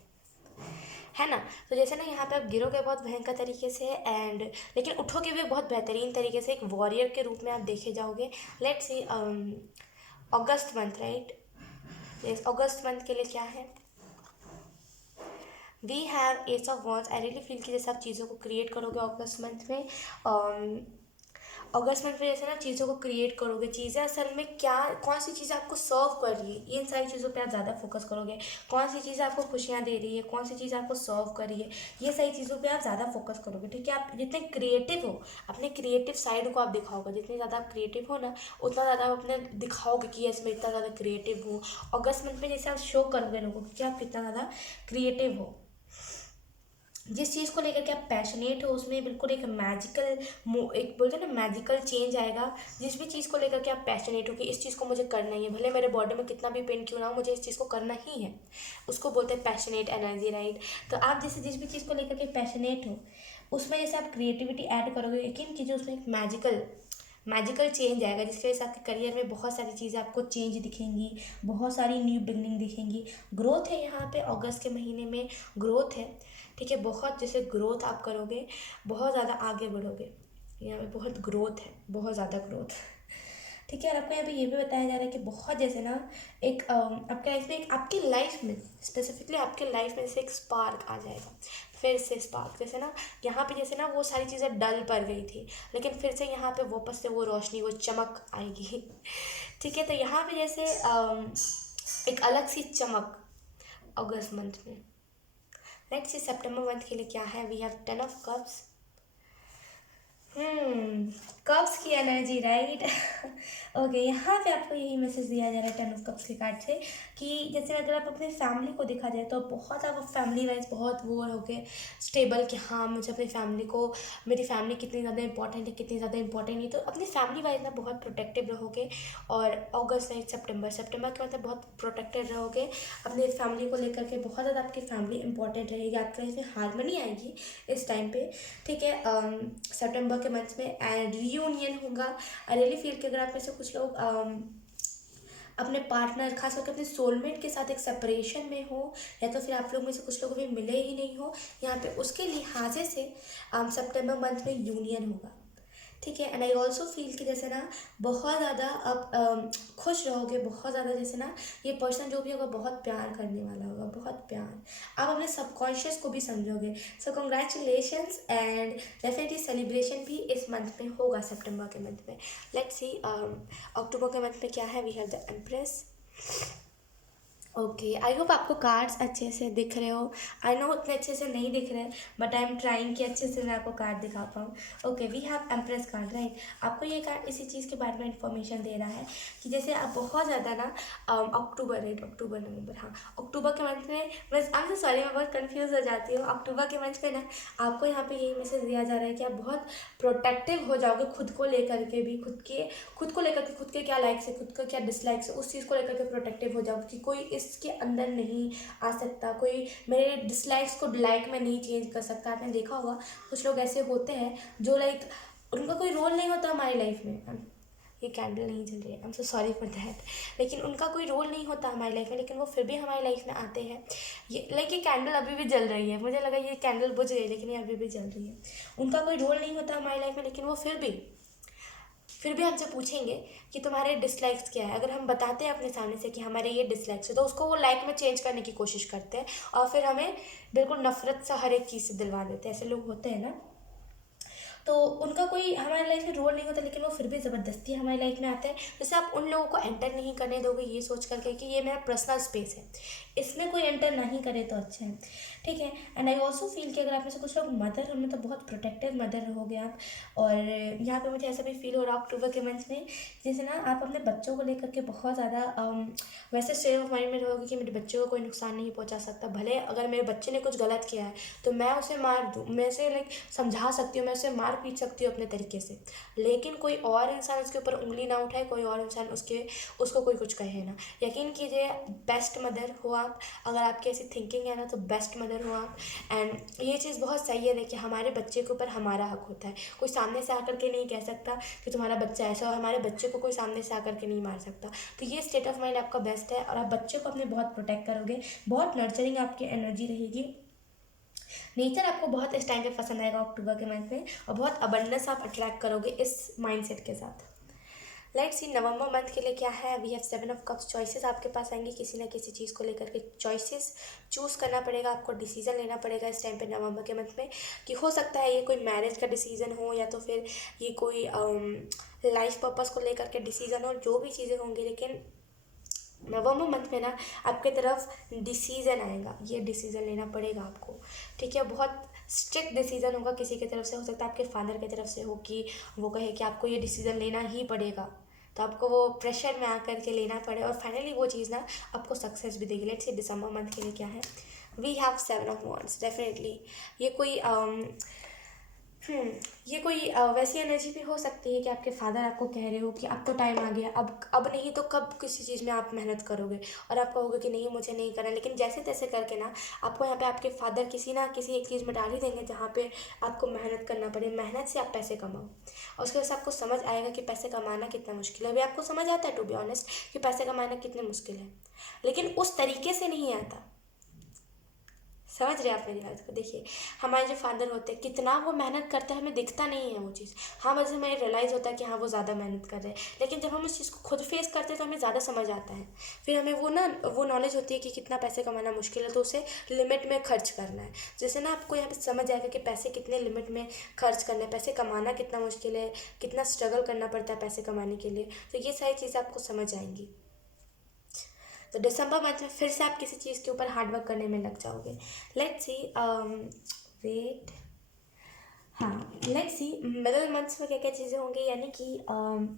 है ना। तो जैसे ना यहाँ पे आप गिरोगे बहुत भयंकर तरीके से एंड लेकिन उठोगे भी बहुत बेहतरीन तरीके से, एक वॉरियर के रूप में आप देखे जाओगे। लेट्स सी अगस्त मंथ, राइट। यस अगस्त मंथ के लिए क्या है, we have ace of wands. I really feel कि जैसे आप चीज़ों को क्रिएट करोगे अगस्त मंथ में, अगस्त मंथ में जैसे ना चीज़ों को क्रिएट करोगे। चीज़ें असल में क्या, कौन सी चीज़ आपको सर्व कर रही है, इन सारी चीज़ों पे आप ज़्यादा फोकस करोगे। कौन सी चीज़ आपको खुशियाँ दे रही है, कौन सी चीज़ आपको सर्व कर रही है, ये सारी चीज़ों पे आप ज़्यादा फोकस करोगे। ठीक है। आप जितने क्रिएटिव हो अपने क्रिएटिव साइड को आप दिखाओगे। जितने ज़्यादा आप क्रिएटिव हो ना उतना ज़्यादा आप अपने दिखाओगे कि यस मैं इतना ज़्यादा क्रिएटिव हूँ। अगस्त मंथ में जैसे आप शो करोगे लोगों को कि आप कितना ज़्यादा क्रिएटिव हो। जिस चीज़ को लेकर के आप पैशनेट हो उसमें बिल्कुल एक मैजिकल, एक बोलते हैं ना मैजिकल चेंज आएगा। जिस भी चीज़ को लेकर के आप पैशनेट हो कि इस चीज़ को मुझे करना ही है, भले मेरे बॉडी में कितना भी पेन क्यों ना हो, मुझे इस चीज़ को करना ही है, उसको बोलते हैं पैशनेट एनर्जी, राइट। तो आप जैसे जिस भी चीज़ को लेकर के पैशनेट हो उसमें जैसे आप क्रिएटिविटी ऐड करोगे, यकीन कीजिए उसमें एक मैजिकल चेंज आएगा जिसकी वजह से आपके करियर में बहुत सारी चीज़ें आपको चेंज दिखेंगी, बहुत सारी न्यू बिगनिंग दिखेंगी। ग्रोथ है यहाँ पे अगस्त के महीने में, ग्रोथ है। ठीक है। बहुत जैसे ग्रोथ आप करोगे, बहुत ज़्यादा आगे बढ़ोगे। यहाँ पे बहुत ग्रोथ है, बहुत ज़्यादा ग्रोथ। ठीक है। और आपको यहाँ पे ये भी बताया जा रहा है कि बहुत जैसे ना एक आपके लाइफ में एक आपकी लाइफ में स्पेसिफिकली आपके लाइफ में जैसे एक स्पार्क आ जाएगा, फिर से स्पार्क। जैसे ना यहाँ पे जैसे ना वो सारी चीज़ें डल पड़ गई थी लेकिन फिर से यहाँ पे वापस से वो रोशनी, वो चमक आएगी। ठीक है। तो यहाँ पे जैसे एक अलग सी चमक अगस्त मंथ में। लेट्स सी सितंबर मंथ के लिए क्या है, we have 10 of cups. Cups की एनर्जी, राइट। ओके। यहाँ पे आपको यही मैसेज दिया जा रहा है 10 ऑफ कप्स के कार्ड से कि जैसे अगर आप अपने फैमिली को देखा जाए तो बहुत आप फैमिली वाइज बहुत वो हो गए स्टेबल कि हाँ मुझे अपनी फैमिली को, मेरी फैमिली कितनी ज़्यादा इंपॉर्टेंट है, कितनी ज़्यादा इंपॉर्टेंट नहीं। तो अपनी फैमिली वाइज ना बहुत प्रोटेक्टिव रहोगे। और अगस्त नहीं सितंबर के मतलब बहुत प्रोटेक्टेड रहोगे अपने फैमिली को लेकर के। बहुत ज़्यादा आपकी फैमिली इंपॉर्टेंट रहेगी, आपके लाइफ में हारमोनी आएगी इस टाइम पे। ठीक है। सितंबर के मंथ में एंड रियूनियन होगा। आई रियली फील कि अगर आप में से कुछ लोग अपने पार्टनर, खास करके अपने सोलमेट के साथ एक सेपरेशन में हो या तो फिर आप लोग में से कुछ लोग भी मिले ही नहीं हो, यहाँ पे उसके लिहाजे से सितंबर मंथ में यूनियन होगा। ठीक है। एंड आई ऑल्सो फील कि जैसे ना बहुत ज़्यादा आप खुश रहोगे, बहुत ज़्यादा जैसे ना ये पर्सन जो भी होगा बहुत प्यार करने वाला होगा, बहुत प्यार। आप अपने सबकॉन्शियस को भी समझोगे। सो कंग्रेचुलेशंस एंड डेफिनेटली सेलिब्रेशन भी इस मंथ में होगा, सितंबर के मंथ में। लेट्स सी अक्टूबर के मंथ में क्या है, we have the empress. Okay, I hope आपको कार्ड्स अच्छे से दिख रहे हो। आई नो उतने अच्छे से नहीं दिख रहे, बट आई एम ट्राइंग कि अच्छे से मैं आपको कार्ड दिखा पाऊँ। Okay, we have empress card, right. आपको ये कार्ड इसी चीज़ के बारे में इंफॉर्मेशन दे रहा है कि जैसे आप बहुत ज़्यादा ना अक्टूबर, राइट, अक्टूबर नवंबर, हाँ, अक्टूबर के मंथ में, बस आई एम सो सॉरी, मैं बहुत कन्फ्यूज़ हो जाती हूँ। अक्टूबर के मंथ में ना आपको यहाँ पे यही मैसेज दिया जा रहा है कि आप बहुत प्रोटेक्टिव हो जाओगे खुद को लेकर के भी, खुद को लेकर के, खुद के क्या लाइक्स है, खुद का क्या डिसलाइक्स है, उस चीज़ को लेकर के प्रोटेक्टिव हो जाओगे कि कोई इसके अंदर नहीं आ सकता, कोई मेरे डिसलाइक्स को लाइक में नहीं चेंज कर सकता। आपने देखा होगा कुछ लोग ऐसे होते हैं जो लाइक उनका कोई रोल नहीं होता हमारी लाइफ में। ये कैंडल नहीं जल रही है, I am so sorry for that. लेकिन उनका कोई रोल नहीं होता हमारी लाइफ में, लेकिन वो फिर भी हमारी लाइफ में आते हैं। ये लाइक ये कैंडल अभी भी जल रही है, मुझे लगा ये कैंडल बुझ गई, लेकिन ये अभी भी जल रही है। उनका कोई रोल नहीं होता हमारी लाइफ में, लेकिन वो फिर भी हमसे पूछेंगे कि तुम्हारे डिसलाइक्स क्या है। अगर हम बताते हैं अपने सामने से कि हमारे ये डिसलाइक्स है, तो उसको वो लाइक में चेंज करने की कोशिश करते हैं और फिर हमें बिल्कुल नफरत सा हर एक चीज़ से दिलवा देते हैं। ऐसे लोग होते हैं ना, तो उनका कोई हमारी लाइफ में रोल नहीं होता, लेकिन वो फिर भी ज़बरदस्ती हमारी लाइफ में आते हैं। जैसे आप उन लोगों को एंटर नहीं करने दोगे ये सोच करके कि ये मेरा पर्सनल स्पेस है, इसमें कोई एंटर नहीं करे तो अच्छा है, ठीक है। एंड आई ऑल्सो फील कि अगर आप में से कुछ लोग मदर हमें तो बहुत प्रोटेक्टिव मदर रहोगे आप। और यहाँ पे मुझे ऐसा भी फील हो रहा है अक्टूबर के मंथ में, जैसे ना आप अपने बच्चों को लेकर के बहुत ज़्यादा वैसे स्टेट ऑफ माइंड में रहोगे कि मेरे बच्चों को कोई नुकसान नहीं पहुँचा सकता। भले अगर मेरे बच्चे ने कुछ गलत किया है तो मैं उसे मार दूँ, मैं उसे लाइक समझा सकती हूँ, मैं उसे मार पीट सकती हूँ अपने तरीके से, लेकिन कोई और इंसान उसके ऊपर उंगली ना उठाए, कोई और इंसान उसको कोई कुछ कहे ना। यकीन कीजिए, बेस्ट मदर हो आप। अगर आपकी ऐसी थिंकिंग है ना तो बेस्ट मदर हो आप। एंड ये चीज़ बहुत सही है, देखिए हमारे बच्चे के ऊपर हमारा हक होता है। कोई सामने से आकर के नहीं कह सकता कि तुम्हारा बच्चा ऐसा, और हमारे बच्चे को कोई सामने से आकर के नहीं मार सकता। तो ये स्टेट ऑफ माइंड आपका बेस्ट है, और आप बच्चे को अपने बहुत प्रोटेक्ट करोगे, बहुत नर्चरिंग आपकी एनर्जी रहेगी। नेचर आपको बहुत इस टाइम पे पसंद आएगा अक्टूबर के मंथ में, और बहुत अबंडेंस आप अट्रैक्ट करोगे इस माइंडसेट के साथ। लेट्स सी नवंबर मंथ के लिए क्या है। We have 7 of cups. Choices आपके पास आएंगी किसी ना किसी चीज़ को लेकर के, चॉइसेस चूज़ करना पड़ेगा आपको, डिसीजन लेना पड़ेगा इस टाइम पे नवंबर के मंथ में, कि हो सकता है ये कोई मैरिज का डिसीजन हो, या तो फिर ये कोई लाइफ पर्पस को लेकर के डिसीजन हो, जो भी चीज़ें होंगी। लेकिन नवंबर मंथ में ना आपके तरफ डिसीज़न आएगा, ये डिसीज़न लेना पड़ेगा आपको, ठीक है। बहुत स्ट्रिक्ट डिसीज़न होगा किसी की तरफ से, हो सकता है आपके फादर की तरफ से हो कि वो कहे कि आपको ये डिसीज़न लेना ही पड़ेगा, तो आपको वो प्रेशर में आकर के लेना पड़े, और फाइनली वो चीज़ ना आपको सक्सेस भी देगी। लेट्स सी दिसंबर मंथ के लिए क्या है। We have 7 of wands. Definitely ये कोई ये कोई वैसी एनर्जी भी हो सकती है कि आपके फादर आपको कह रहे हो कि अब तो टाइम आ गया, अब नहीं तो कब किसी चीज़ में आप मेहनत करोगे, और आप कहोगे कि नहीं मुझे नहीं करना। लेकिन जैसे तैसे करके ना आपको यहाँ पे आपके फादर किसी ना किसी एक चीज़ में डाल ही देंगे जहाँ पे आपको मेहनत करना पड़े। मेहनत से आप पैसे कमाओ, और उसके बाद आपको समझ आएगा कि पैसे कमाना कितना मुश्किल है। अभी आपको समझ आता है टू बी ऑनेस्ट कि पैसे कमाना कितने मुश्किल है, लेकिन उस तरीके से नहीं आता। समझ रहे आप मेरी बात को। देखिए हमारे जो फादर होते हैं कितना वो मेहनत करते हैं, हमें दिखता नहीं है वो चीज़। हाँ बस हमें रियलाइज़ होता है कि हाँ वो ज़्यादा मेहनत कर रहे हैं, लेकिन जब हम उस चीज़ को खुद फेस करते हैं तो हमें ज़्यादा समझ आता है। फिर हमें वो नॉलेज होती है कि कितना पैसे कमाना मुश्किल है, तो उसे लिमिट में खर्च करना है। जैसे ना आपको यहाँ पर समझ आएगा कि पैसे कितने लिमिट में खर्च करना है, पैसे कमाना कितना मुश्किल है, कितना स्ट्रगल करना पड़ता है पैसे कमाने के लिए, तो ये सारी चीज़ें आपको समझ आएंगी। तो दिसंबर मंथ में फिर से आप किसी चीज़ के ऊपर हार्डवर्क करने में लग जाओगे। लेट्स सी वेट, हाँ लेट्स सी मिडिल मंथ्स में क्या क्या चीज़ें होंगी, यानी कि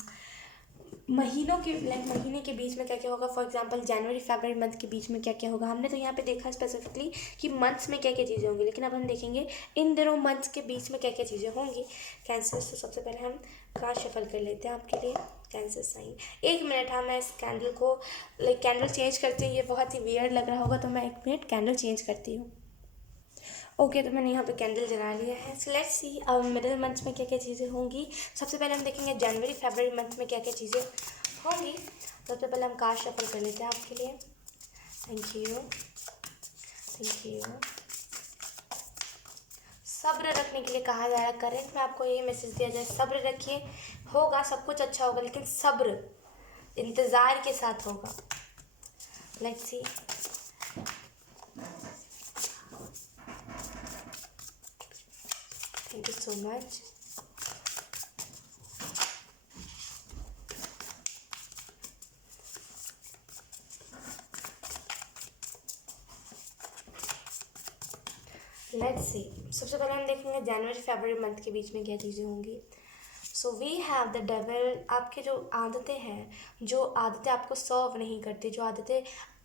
महीनों के महीने के बीच में क्या क्या होगा। For example January February month के बीच में क्या क्या होगा। हमने तो यहाँ पे देखा स्पेसिफिकली कि मंथ्स में क्या क्या चीज़ें होंगी, लेकिन अब हम देखेंगे इन दोनों मंथ्स के बीच में क्या क्या चीज़ें होंगी। कैंसर, तो सबसे पहले हम कार्ड शफल कर लेते हैं आपके लिए। कैंसर साइन, 1 मिनट, हाँ मैं इस कैंडल को कैंडल चेंज करती हूँ। ये बहुत ही वियर्ड लग रहा होगा, तो मैं 1 मिनट कैंडल चेंज करती हूँ। ओके, तो मैंने यहाँ पे कैंडल जला लिया है। So let's see middle month में क्या क्या चीज़ें होंगी। सबसे पहले हम देखेंगे जनवरी फरवरी मंथ में क्या क्या चीज़ें होंगी। सबसे पहले हम कार्ड शफल कर लेते हैं आपके लिए। Thank you, thank you. सब्र रखने के लिए कहा जा रहा है। करंट में आपको ये मैसेज दिया जाए, सब्र रखिए, होगा सब कुछ अच्छा होगा, लेकिन सब्र इंतज़ार के साथ होगा। Let's see, thank you so much. Let's see. सबसे पहले हम देखेंगे जनवरी फरवरी मंथ के बीच में क्या चीज़ें होंगी। So we have the devil. आपकी जो आदतें हैं, जो आदतें आपको सर्व नहीं करती, जो आदतें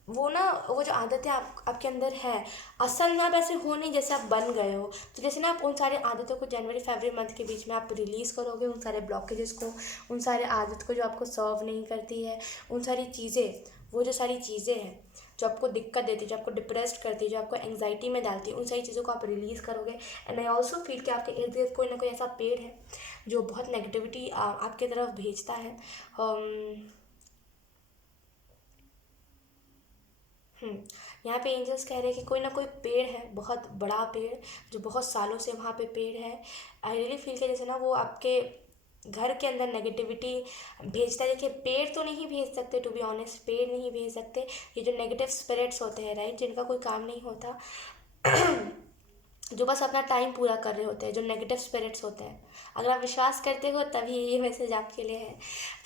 वो जो आदतें आपके अंदर है, असल में आप ऐसे हो नहीं जैसे आप बन गए हो। तो जैसे ना आप उन सारी आदतों को जनवरी फरवरी मंथ के बीच में आप रिलीज़ करोगे, उन सारे ब्लॉकेजेस को, उन सारे आदत को जो आपको सर्व नहीं करती है, उन सारी चीज़ें, वो जो सारी चीज़ें हैं जो आपको दिक्कत देती है, जो आपको डिप्रेस्ड करती है, जो आपको एंग्जाइटी में डालती है, उन सारी चीज़ों को आप रिलीज़ करोगे। एंड आई ऑल्सो फील कि आपके इर्द गिर्द कोई ना कोई ऐसा पेड़ है जो बहुत नेगेटिविटी आपके तरफ भेजता है। यहाँ पे एंजल्स कह रहे हैं कि कोई ना कोई पेड़ है, बहुत बड़ा पेड़, जो बहुत सालों से वहाँ पे पेड़ है। आई रियली फील कि जैसे ना वो आपके घर के अंदर नेगेटिविटी भेजता है। देखिए, पेड़ तो नहीं भेज सकते, टू बी ऑनेस्ट पेड़ नहीं भेज सकते। ये जो नेगेटिव स्पिरिट्स होते हैं, राइट, जिनका कोई काम नहीं होता, जो बस अपना टाइम पूरा कर रहे होते हैं, जो नेगेटिव स्पिरिट्स होते हैं। अगर आप विश्वास करते हो तभी ये मैसेज आपके लिए है।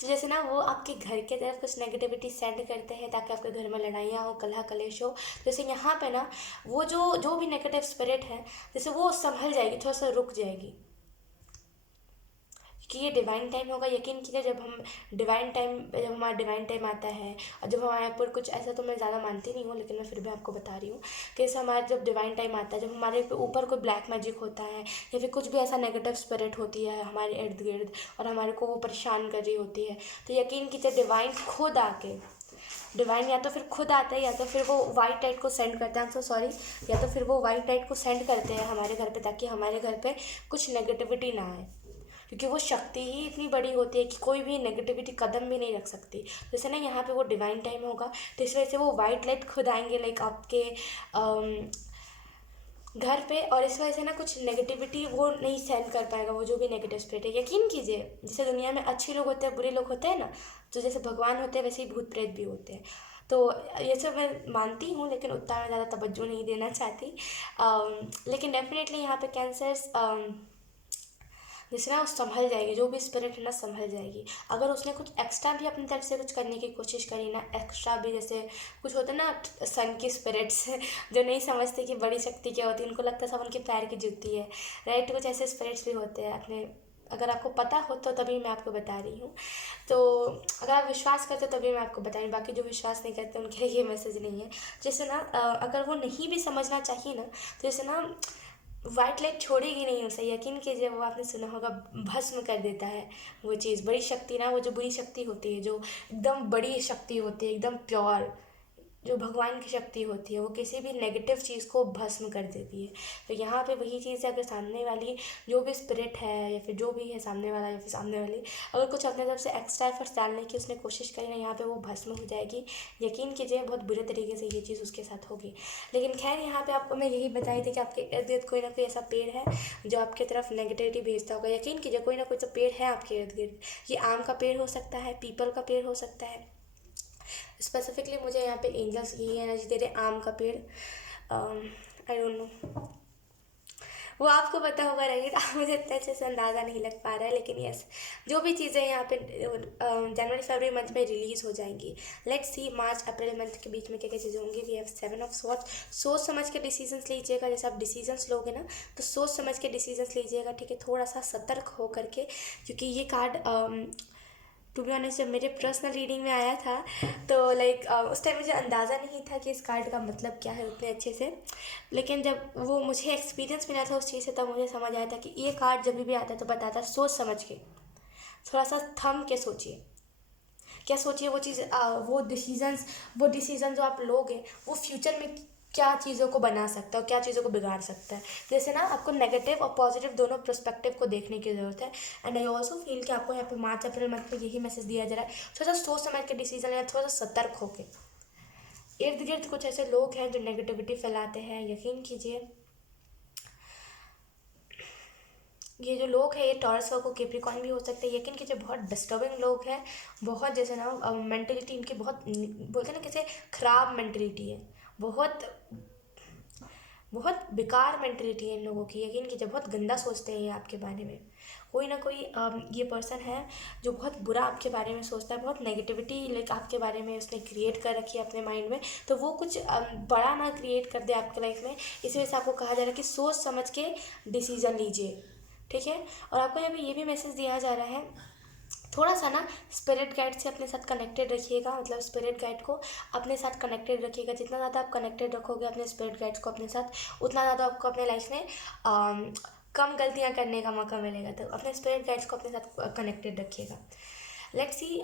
तो जैसे ना वो आपके घर के तरफ कुछ नेगेटिविटी सेंड करते हैं ताकि आपके घर में लड़ाइयाँ हो, कलह कलेश हो। जैसे यहाँ पे ना वो जो भी नेगेटिव स्पिरिट है, जैसे वो संभल जाएगी, थोड़ा सा रुक जाएगी, कि ये डिवाइन टाइम होगा। यकीन कीजिए, जब हमारा डिवाइन टाइम आता है, और जब हमारे ऊपर कुछ ऐसा, तो मैं ज़्यादा मानती नहीं हूँ लेकिन मैं फिर भी आपको बता रही हूँ कि जैसे हमारा जब डिवाइन टाइम आता है, जब हमारे ऊपर कोई ब्लैक मैजिक होता है या फिर कुछ भी ऐसा नेगेटिव स्पिरिट होती है हमारे इर्द गिर्द और हमारे को वो परेशान कर रही होती है, तो यकीन कीजिए डिवाइन या तो फिर खुद आता है, या तो फिर वो वाइट लाइट को सेंड करते हैं, आई एम सो सॉरी, या तो फिर वो वाइट लाइट को सेंड करते हैं हमारे घर पे, ताकि हमारे घर पे कुछ नेगेटिविटी ना आए। क्योंकि वो शक्ति ही इतनी बड़ी होती है कि कोई भी नेगेटिविटी कदम भी नहीं रख सकती। जैसे ना यहाँ पे वो डिवाइन टाइम होगा, तो इस वजह से वो वाइट लाइट खुद आएंगे, लाइक आपके घर पे, और इस वजह से ना कुछ नेगेटिविटी वो नहीं सहन कर पाएगा, वो जो भी नेगेटिव स्पिरिट है। यकीन कीजिए, जैसे दुनिया में अच्छे लोग होते हैं, बुरे लोग होते हैं ना, तो जैसे भगवान होते हैं वैसे ही भूत प्रेत भी होते हैं। तो ये सब मैं मानती हूँ, लेकिन उतना मैं ज़्यादा तवज्जो नहीं देना चाहती। लेकिन डेफिनेटली यहाँ पे कैंसर्स, जैसे ना वो संभल जाएगी, जो भी स्पिरिट है ना संभल जाएगी। अगर उसने कुछ एक्स्ट्रा भी अपनी तरफ से कुछ करने की कोशिश करी ना, एक्स्ट्रा भी, जैसे कुछ होता है ना सन की स्पिरिट्स जो नहीं समझते कि बड़ी शक्ति क्या होती है, उनको लगता है सब उनके पैर की जूती है, राइट। कुछ ऐसे स्पिरिट्स भी होते हैं अपने, अगर आपको पता हो तो तभी मैं आपको बता रही हूँ। तो अगर आप विश्वास करते हो तभी मैं आपको बता रही हूँ, बाकी जो विश्वास नहीं करते उनके लिए ये मैसेज नहीं है। जैसे ना अगर वो नहीं भी समझना चाहिए ना, तो जैसे ना वाइट लाइट छोड़ेगी नहीं उसे, यकीन कीजिए। वो आपने सुना होगा, भस्म कर देता है वो चीज़। बड़ी शक्ति ना, वो जो बुरी शक्ति होती है, जो एकदम बड़ी शक्ति होती है, एकदम प्योर, जो भगवान की शक्ति होती है, वो किसी भी नेगेटिव चीज़ को भस्म कर देती है। तो यहाँ पे वही चीज़ है, अगर सामने वाली जो भी स्पिरिट है, या फिर जो भी है सामने वाला या फिर सामने वाली, अगर कुछ अपने तरफ से एक्स्ट्रा एफर्ट्स डालने की उसने कोशिश करी ना, यहाँ पे वो भस्म हो जाएगी। यकीन कीजिए, बहुत बुरे तरीके से ये चीज़ उसके साथ होगी। लेकिन खैर, यहाँ पे आपको मैं यही बताई थी कि आपके इर्द गिर्द कोई ना कोई ऐसा पेड़ है जो आपके तरफ नेगेटिविटी भेजता होगा। यकीन कीजिए, कोई ना कोई तो पेड़ है आपके इर्द गिर्द। ये आम का पेड़ हो सकता है, पीपल का पेड़ हो सकता है। स्पेसिफिकली मुझे यहाँ पे एंजल्स यही एनर्जी दे रहे, आम का पेड़। आई डोंट नो, वो आपको पता होगा, राइट। मुझे इतने अच्छे से अंदाज़ा नहीं लग पा रहा है, लेकिन यस, जो भी चीज़ें यहाँ पे जनवरी फरवरी मंथ में रिलीज़ हो जाएंगी। Let's see March April month के बीच में क्या क्या चीज़ें होंगी। We have 7 of swords. सोच समझ के डिसीजंस लीजिएगा। जैसे आप डिसीजंस लोगे ना, तो सोच समझ के डिसीजंस लीजिएगा, ठीक है, थोड़ा सा सतर्क हो करके, क्योंकि ये कार्ड टू बी ऑनेस्ट जब मेरे पर्सनल रीडिंग में आया था, तो लाइक उस टाइम मुझे अंदाज़ा नहीं था कि इस कार्ड का मतलब क्या है उतने अच्छे से। लेकिन जब वो मुझे एक्सपीरियंस मिला था उस चीज़ से, तब मुझे समझ आया था कि ये कार्ड जब भी आता है तो बताता है सोच समझ के, थोड़ा सा थम के सोचिए। क्या सोचिए, वो चीज़ वो डिसीजन जो आप लोगे, वो फ्यूचर में क्या चीज़ों को बना सकता है और क्या चीज़ों को बिगाड़ सकता है। जैसे ना आपको नेगेटिव और पॉजिटिव दोनों पर्सपेक्टिव को देखने की ज़रूरत है। एंड आई ऑल्सो फील कि आपको यहाँ पे मार्च अप्रैल मंथ में यही मैसेज दिया जा रहा है, थोड़ा सा सोच समझ के डिसीजन लेना, थोड़ा सा सतर्क होके। इर्द गिर्द कुछ ऐसे लोग हैं जो नेगेटिविटी फैलाते हैं। यकीन कीजिए, ये जो लोग हैं, ये टॉरस को कैप्रिकॉर्न भी हो सकते हैं। यकीन कीजिए, बहुत डिस्टर्बिंग लोग हैं, बहुत जैसे ना मेंटलिटी इनकी बहुत, बोलते हैं ना, कैसे ख़राब मेंटलिटी है, बहुत बहुत बेकार मेंटलिटी है इन लोगों की, यकीन कीजिए बहुत गंदा सोचते हैं ये आपके बारे में। कोई ना कोई ये पर्सन है जो बहुत बुरा आपके बारे में सोचता है, बहुत नेगेटिविटी लाइक आपके बारे में उसने क्रिएट कर रखी है अपने माइंड में। तो वो कुछ बड़ा ना क्रिएट कर दे आपके लाइफ में, इसी वजह से आपको कहा जा रहा है कि सोच समझ के डिसीजन लीजिए, ठीक है। और आपको यहाँ पे ये भी मैसेज दिया जा रहा है, थोड़ा सा ना स्पिरिट गाइड से अपने साथ कनेक्टेड रखिएगा, मतलब स्पिरिट गाइड को अपने साथ कनेक्टेड रखिएगा। जितना ज़्यादा आप कनेक्टेड रखोगे अपने स्पिरिट गाइड्स को अपने साथ, उतना ज़्यादा आपको अपने लाइफ में कम गलतियाँ करने का मौका मिलेगा। तो अपने स्पिरिट गाइड्स को अपने साथ कनेक्टेड रखिएगा। Let's see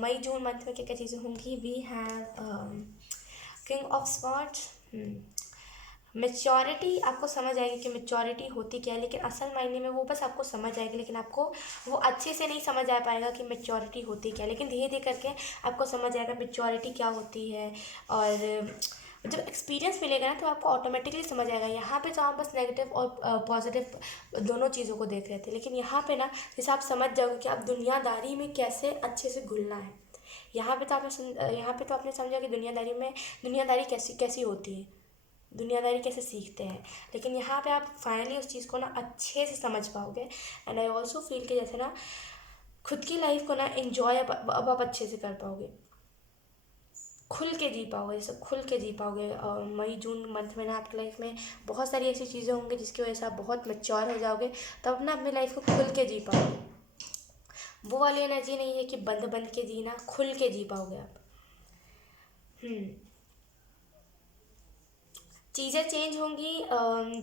May June month में क्या क्या चीज़ें होंगी। We have king of swords. Maturity, आपको समझ आएगी कि मेच्योरिटी होती क्या है, लेकिन असल मायने में वो बस आपको समझ आएगी, लेकिन आपको वो अच्छे से नहीं समझ आ पाएगा कि मेच्योरिटी होती क्या है। लेकिन धीरे धीरे करके आपको समझ आएगा मेच्योरिटी क्या होती है। और जब एक्सपीरियंस मिलेगा ना तो आपको ऑटोमेटिकली समझ आएगा। यहाँ पे तो आप बस नेगेटिव और पॉजिटिव दोनों चीज़ों को देख रहे थे, लेकिन यहाँ पे ना जैसे आप समझ जाओगे कि आप दुनियादारी में कैसे अच्छे से घुलना है। यहाँ पे तो आपने समझा कि दुनियादारी कैसी कैसी होती है, दुनियादारी कैसे सीखते हैं। लेकिन यहाँ पे आप फाइनली उस चीज़ को ना अच्छे से समझ पाओगे। एंड आई ऑल्सो फील कि जैसे ना खुद की लाइफ को ना इन्जॉय अब आप अच्छे से कर पाओगे, खुल के जी पाओगे, जैसे खुल के जी पाओगे। मई जून मंथ में ना आपकी लाइफ में बहुत सारी ऐसी चीज़ें होंगी जिसकी वजह से आप बहुत मैच्योर हो जाओगे, तब ना अपनी लाइफ को खुल के जी पाओगे। वो वाली एनर्जी नहीं है कि बंद बंद के जीना, खुल के जी पाओगे आप। चीज़ें चेंज होंगी।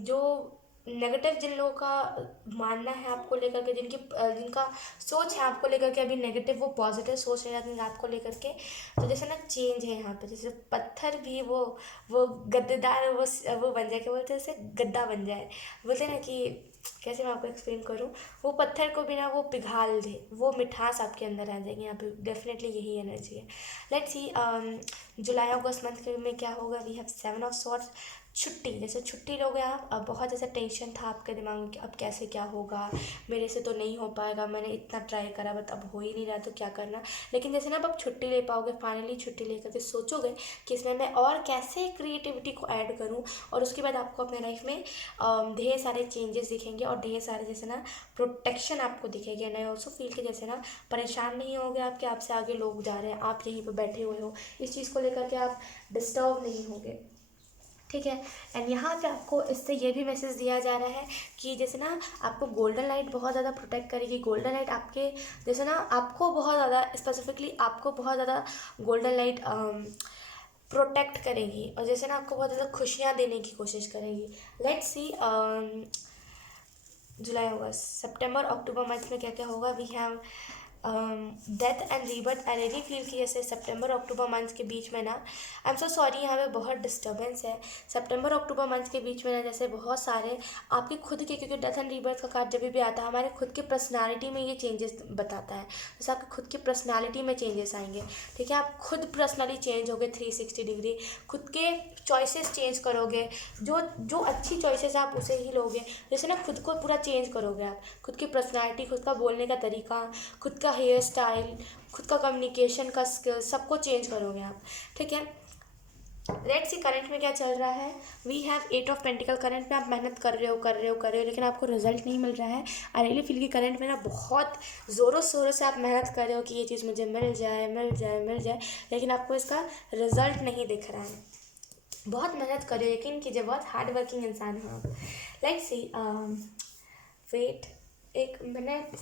जो नेगेटिव जिन लोगों का मानना है आपको लेकर के, जिनका सोच है आपको लेकर के अभी नेगेटिव, वो पॉजिटिव सोच रहे हैं आपको लेकर के। तो जैसे ना चेंज है यहाँ पे, जैसे पत्थर भी वो गद्देदार वो बन जाए, क्या बोलते हैं जैसे गद्दा बन जाए, बोलते हैं ना कि कैसे मैं आपको एक्सप्लेन करूँ, वो पत्थर को भी ना वो पिघाल दे, वो मिठास आपके अंदर आ जाएगी। यहाँ पे डेफिनेटली यही एनर्जी है। Let's C July August month में क्या होगा। We have 7 of swords. छुट्टी, जैसे छुट्टी लोगे आप, अब बहुत ऐसा टेंशन था आपके दिमाग में कि अब कैसे क्या होगा, मेरे से तो नहीं हो पाएगा, मैंने इतना ट्राई करा बट अब हो ही नहीं रहा, तो क्या करना। लेकिन जैसे ना अब छुट्टी ले पाओगे, फाइनली छुट्टी लेकर के सोचोगे कि इसमें मैं और कैसे क्रिएटिविटी को ऐड करूँ, और उसके बाद आपको अपने लाइफ में ढेर सारे चेंजेस दिखेंगे और ढेर सारे जैसे ना प्रोटेक्शन आपको दिखेगी। एंड आई ऑल्सो फील कि जैसे ना परेशान नहीं होगे आप कि आपसे आगे लोग जा रहे हैं, आप यहीं पर बैठे हुए हो, इस चीज़ को लेकर के आप डिस्टर्ब नहीं होगे, ठीक है। एंड यहाँ पे आपको इससे ये भी मैसेज दिया जा रहा है कि जैसे ना आपको गोल्डन लाइट बहुत ज़्यादा प्रोटेक्ट करेगी। गोल्डन लाइट आपके जैसे ना आपको बहुत ज़्यादा स्पेसिफिकली आपको बहुत ज़्यादा गोल्डन लाइट प्रोटेक्ट करेगी, और जैसे ना आपको बहुत ज़्यादा खुशियाँ देने की कोशिश करेगी। Let's see July August September October month में क्या क्या होगा। We have death and rebirth. I really feel कि जैसे सितंबर अक्टूबर मंथ के बीच में ना, आई एम सो सॉरी यहाँ पे बहुत डिस्टर्बेंस है। सितंबर अक्टूबर मंथ के बीच में ना जैसे बहुत सारे आपके खुद के, क्योंकि डेथ एंड रीबर्थ का कार्ड जब भी आता है हमारे खुद के पर्सनालिटी में ये चेंजेस बताता है। जैसे आपके खुद की पर्सनालिटी में चेंजेस आएंगे, ठीक है। आप खुद पर्सनली चेंज होगे 360 डिग्री, खुद के चॉइसेस चेंज करोगे, जो अच्छी चॉइसेस आप उसे ही लोगे। जैसे ना खुद को पूरा चेंज करोगे आप, खुद की पर्सनालिटी, खुद का बोलने का तरीका, खुद का हेयर स्टाइल, खुद का कम्युनिकेशन का स्किल, सबको चेंज करोगे आप, ठीक है। लेट्स सी करंट में क्या चल रहा है। We have 8 of pentacle. Current में आप मेहनत कर रहे हो, लेकिन आपको रिजल्ट नहीं मिल रहा है। आई रियली फील कि करंट में ना बहुत ज़ोरों शोरों से आप मेहनत कर रहे हो कि ये चीज़ मुझे मिल जाए, लेकिन आपको इसका रिजल्ट नहीं दिख रहा है। बहुत मेहनत कर रहे हो, यकीन कीजिए बहुत हार्ड वर्किंग इंसान हो आप। लेट्स सी वेट एक मिनट।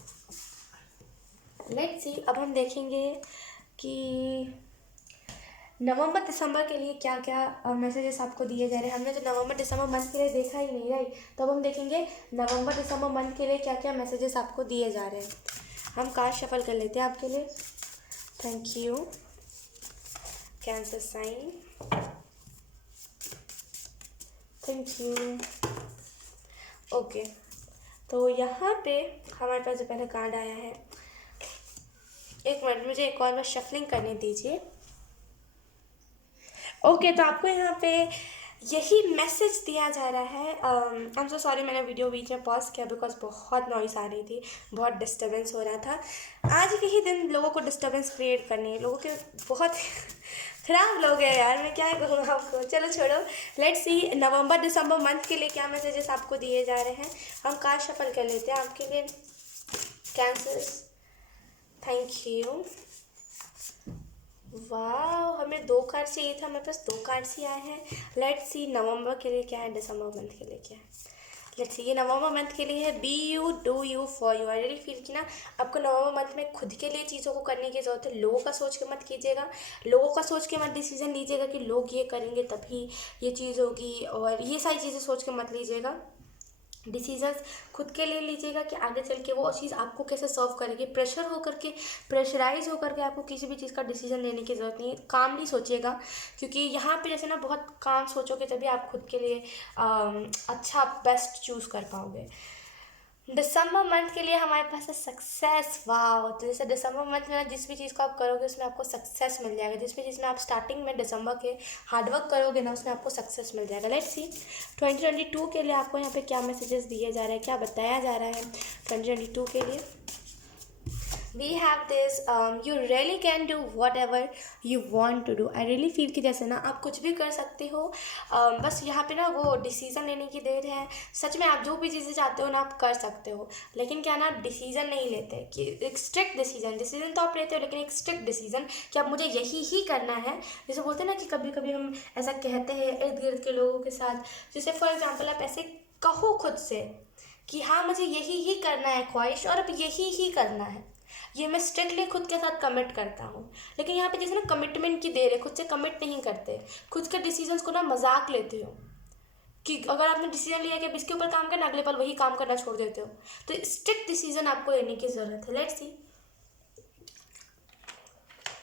लेट्स सी अब हम देखेंगे कि नवंबर दिसंबर के लिए क्या क्या मैसेजेस आपको दिए जा रहे हैं। हमने तो नवंबर दिसंबर मंथ के लिए देखा ही नहीं, राइट। तो अब हम देखेंगे नवंबर दिसंबर मंथ के लिए क्या क्या मैसेजेस आपको दिए जा रहे हैं। हम कार्ड शफल कर लेते हैं आपके लिए। Thank you. Cancer sign, thank you. Okay, तो यहाँ पे हमारे पास जो पहले कार्ड आया है, एक मिनट मुझे एक और बार शफलिंग करने दीजिए। ओके, तो आपको यहाँ पे यही मैसेज दिया जा रहा है। आई एम सो सॉरी, मैंने वीडियो बीच में पॉज किया बिकॉज बहुत नॉइस आ रही थी, बहुत डिस्टर्बेंस हो रहा था। आज के ही दिन लोगों को डिस्टर्बेंस क्रिएट करनी है, लोगों के बहुत खराब लोग हैं यार, मैं क्या कहूँ आपको। चलो छोड़ो, let's see November December month के लिए क्या मैसेजेस आपको दिए जा रहे हैं। हम कार्ड शफल कर लेते हैं आपके लिए। Cancer, thank you. वाह, हमें 2 कार्ड चाहिए था, हमारे पास 2 कार्ड्स ही आए हैं। लेट्स सी नवंबर के लिए क्या है, दिसंबर मंथ के लिए क्या है। लेट्स सी, ये नवंबर मंथ के लिए है be you do you for you. I really feel कि ना आपको नवंबर मंथ में खुद के लिए चीज़ों को करने की ज़रूरत है। लोगों का सोच के मत कीजिएगा, लोगों का सोच के मत डिसीजन लीजिएगा कि लोग ये करेंगे तभी ये चीज़ होगी, और ये सारी चीज़ें सोच के मत लीजिएगा। डिसीजंस खुद के लिए लीजिएगा कि आगे चल के वो चीज़ आपको कैसे सर्व करेगी। प्रेशर होकर के, प्रेशराइज होकर के आपको किसी भी चीज़ का डिसीजन लेने की ज़रूरत नहीं है। कामली सोचिएगा, क्योंकि यहाँ पे जैसे ना बहुत काम सोचोगे तभी आप खुद के लिए अच्छा बेस्ट चूज़ कर पाओगे। दिसंबर मंथ के लिए हमारे पास है सक्सेस। वाह, तो जैसे दिसंबर मंथ में ना जिस भी चीज़ को आप करोगे उसमें आपको सक्सेस मिल जाएगा। जिस भी चीज़ में आप स्टार्टिंग में दिसंबर के हार्डवर्क करोगे ना उसमें आपको सक्सेस मिल जाएगा। लेट्स सी 2022 के लिए आपको यहाँ पे क्या मैसेजेस दिए जा रहे हैं, क्या बताया जा रहा है 2022 के लिए। we have this you really can do whatever you want to do। I really feel कि जैसे ना आप कुछ भी कर सकते हो, बस यहाँ पे ना वो डिसीज़न लेने की देर है। सच में आप जो भी चीज़ें चाहते हो ना आप कर सकते हो, लेकिन क्या ना आप डिसीज़न नहीं लेते कि एक स्ट्रिक्ट डिसीज़न तो आप लेते हो, लेकिन एक स्ट्रिक्ट डिसीज़न कि अब मुझे यही ही करना है। जैसे बोलते हैं ना कि कभी कभी हम ऐसा कहते हैं इर्द गिर्द के लोगों के साथ, जैसे फॉर एग्जाम्पल आप ऐसे कहो खुद से कि हाँ मुझे यही ही करना है ख्वाहिश, और अब यही ही करना है, ये मैं स्ट्रिक्टली खुद के साथ कमिट करता हूँ। लेकिन यहाँ पे जैसे ना कमिटमेंट की देर है, खुद से कमिट नहीं करते, खुद के डिसीजंस को ना मजाक लेते हो कि अगर आपने डिसीजन लिया कि अब इसके ऊपर काम करना, अगले पल वही काम करना छोड़ देते हो। तो स्ट्रिक्ट डिसीजन आपको लेने की ज़रूरत है। लेट्स सी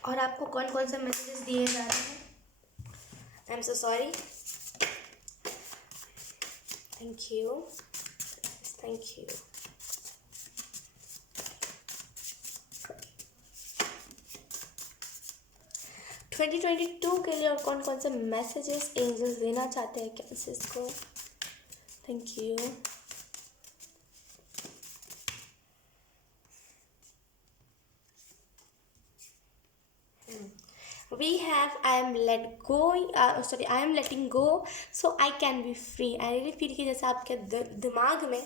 और आपको कौन कौन से मैसेजेस दिए जा रहे हैं। आई am so sorry, thank you, thank you. 2022 के लिए और कौन कौन से मैसेजेस एंजल्स देना चाहते हैं कैंसर्स को। Thank you. we have I am letting go so I can be free। I really feel कि जैसे आपके दिमाग में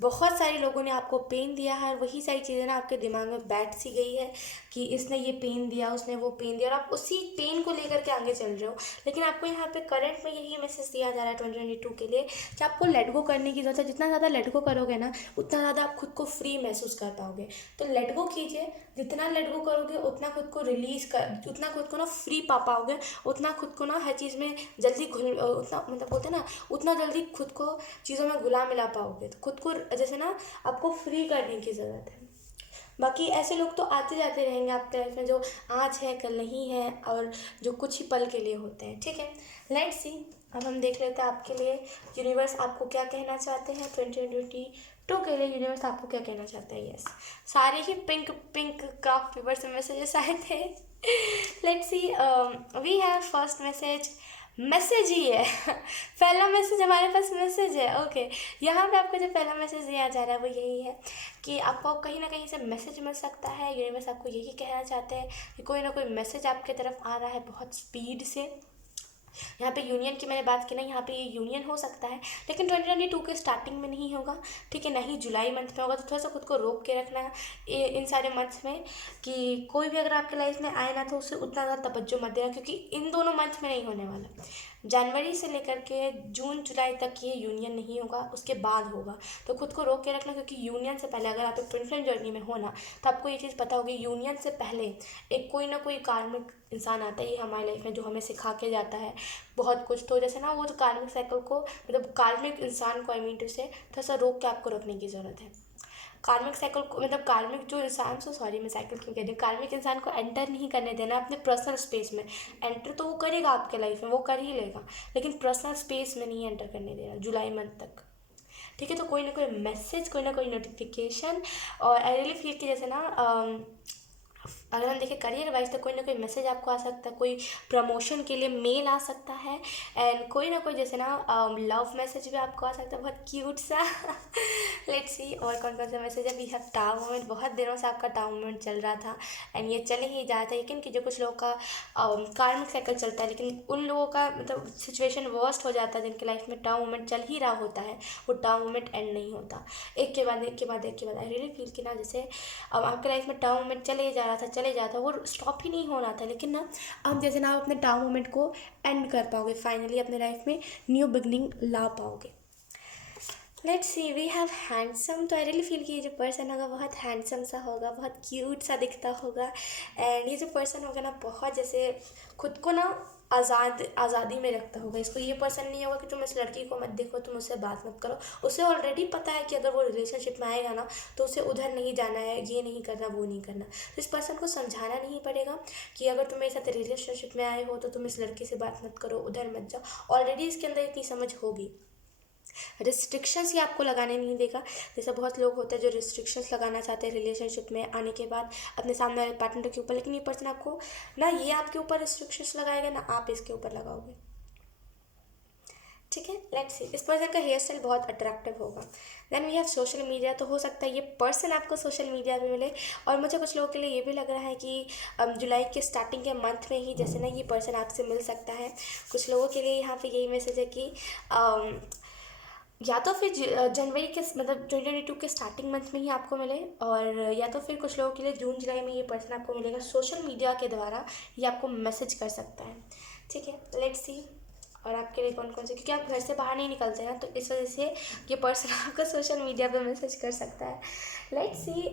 बहुत सारे लोगों ने आपको पेन दिया है, और वही सारी चीज़ें ना आपके दिमाग में बैठ सी गई है कि इसने ये पेन दिया, उसने वो पेन दिया, और आप उसी पेन को लेकर के आगे चल रहे हो। लेकिन आपको यहाँ पे करंट में यही मैसेज दिया जा रहा है 2022 के लिए कि आपको लेट गो करने की ज़रूरत है। जितना ज़्यादा लेट गो करोगे ना उतना ज़्यादा आप खुद को फ्री महसूस कर पाओगे। तो लेट गो कीजिए, जितना लेट गो करोगे उतना खुद को रिलीज़ कर, उतना खुद को ना फ्री पा पाओगे, उतना खुद को ना हर चीज़ में जल्दी उतना मतलब बोलते हैं ना, उतना जल्दी खुद को चीज़ों में घुला मिला पाओगे। तो खुद को जैसे ना आपको फ्री करने की ज़रूरत है। बाकी ऐसे लोग तो आते जाते रहेंगे आपके लाइफ में, जो आज है कल नहीं है, और जो कुछ ही पल के लिए होते हैं। ठीक है, लेट्स सी अब हम देख लेते हैं आपके लिए यूनिवर्स आपको क्या कहना चाहते हैं 2022 के लिए। यूनिवर्स आपको क्या कहना चाहता है। यस, सारे ही पिंक पिंक क्राफ्ट पेपर से मैसेजेस आए थे। Let's see we have first message ही है। पहला मैसेज हमारे पास मैसेज है। ओके, यहाँ पे आपको जो पहला मैसेज दिया जा रहा है वो यही है कि आपको कहीं ना कहीं से मैसेज मिल सकता है। यूनिवर्स आपको यही कहना चाहते हैं कि कोई ना कोई मैसेज आपके तरफ आ रहा है बहुत स्पीड से। यहाँ पे यूनियन की मैंने बात की ना, यहाँ पे ये यूनियन हो सकता है, लेकिन 2022 के स्टार्टिंग में नहीं होगा। ठीक है, ना ही जुलाई मंथ में होगा। तो थोड़ा सा खुद को रोक के रखना इन सारे मंथ्स में कि कोई भी अगर आपके लाइफ में आए ना तो उसे उतना ज़्यादा तवज्जो मत देना, क्योंकि इन दोनों मंथ में नहीं होने वाला। जनवरी से लेकर के जून जुलाई तक ये यूनियन नहीं होगा, उसके बाद होगा। तो खुद को रोक के रखना, क्योंकि यूनियन से पहले अगर आप एक ट्विन फ्लेम जर्नी में हो ना तो आपको ये चीज़ पता होगी, यूनियन से पहले एक कोई ना कोई कार्मिक इंसान आता है हमारी लाइफ में जो हमें सिखा के जाता है बहुत कुछ। तो जैसे ना वो जो कार्मिक साइकिल को, मतलब कार्मिक इंसान को, आई मीन टू से थोड़ा सा रोक के आपको रखने की ज़रूरत है। कार्मिक साइकिल को, मतलब कार्मिक जो इंसान, सो सॉरी मैं साइकिल क्यों कह रही हूँ, कार्मिक इंसान को एंटर नहीं करने देना अपने पर्सनल स्पेस में। एंटर तो वो करेगा आपके लाइफ में, वो कर ही लेगा, लेकिन पर्सनल स्पेस में नहीं एंटर करने देना जुलाई मंथ तक। ठीक है, तो कोई ना कोई मैसेज, कोई ना कोई नोटिफिकेशन, और आई रियली फील कि जैसे ना अगर हम देखें करियर वाइज तो कोई ना कोई मैसेज आपको आ सकता है, कोई प्रमोशन के लिए मेल आ सकता है, एंड कोई ना कोई जैसे ना लव मैसेज भी आपको आ सकता है, बहुत क्यूट सा। लेट्स सी और कौन कौन सा मैसेज है। वी हैव टाउ मोमेंट, बहुत दिनों से आपका टाउ मोमेंट चल रहा था एंड ये चले ही जा रहा था, लेकिन कि जो कुछ लोगों का कार्मिक साइकिल चलता है, लेकिन उन लोगों का मतलब सिचुएशन वर्स्ट हो जाता है जिनकी लाइफ में टाउ मोमेंट चल ही रहा होता है, वो टाउ मोमेंट एंड नहीं होता, एक के बाद एक के बाद एक के बाद। आई रियली फील कि ना जैसे अब आपके लाइफ में टाउ मोमेंट चले जा रहा था, चले जाता, वो स्टॉप ही नहीं हो रहा था, लेकिन ना अब जैसे ना आप अपने टाउ मोमेंट को एंड कर पाओगे, फाइनली अपने लाइफ में न्यू बिगनिंग ला पाओगे। Let's see we have handsome, तो आई रियली फील कि ये जो पर्सन होगा बहुत हैंडसम सा होगा, बहुत क्यूट सा दिखता होगा, एंड ये जो पर्सन होगा ना बहुत जैसे खुद को ना आज़ादी में रखता होगा। इसको ये पर्सन नहीं होगा कि तुम इस लड़की को मत देखो, तुम उससे बात मत करो, उसे ऑलरेडी पता है कि अगर वो रिलेशनशिप में आएगा ना तो उसे उधर नहीं जाना है, ये नहीं करना, वो नहीं करना। तो इस पर्सन को समझाना नहीं पड़ेगा कि अगर तुम मेरे साथ रिलेशनशिप में आए हो तो तुम इस लड़की से बात मत करो, उधर मत जाओ, ऑलरेडी इसके अंदर इतनी समझ होगी। रिस्ट्रिक्शंस ही आपको लगाने नहीं देगा, जैसे बहुत लोग होते हैं जो रिस्ट्रिक्शंस लगाना चाहते हैं रिलेशनशिप में आने के बाद अपने सामने वाले पार्टनर के ऊपर, लेकिन ये पर्सन आपको ना ये आपके ऊपर रिस्ट्रिक्शंस लगाएगा ना आप इसके ऊपर लगाओगे। ठीक है, लेट्स सी। इस पर्सन का हेयर स्टाइल बहुत अट्रैक्टिव होगा। Then we have social media, तो हो सकता है ये पर्सन आपको सोशल मीडिया पे मिले, और मुझे कुछ लोगों के लिए ये भी लग रहा है कि जुलाई के स्टार्टिंग के मंथ में ही जैसे ना ये पर्सन आपसे मिल सकता है। कुछ लोगों के लिए यहाँ पे यही मैसेज है कि या तो फिर जनवरी के मतलब 2022 के स्टार्टिंग मंथ में ही आपको मिले, और या तो फिर कुछ लोगों के लिए जून जुलाई में ये पर्सन आपको मिलेगा सोशल मीडिया के द्वारा, ये आपको मैसेज कर सकता है। ठीक है, लेट्स सी। और आपके लिए कौन कौन से, क्योंकि आप घर से बाहर नहीं निकलते हैं तो इस वजह से ये पर्सन आपको सोशल मीडिया पे मैसेज कर सकता है। लेट्स सी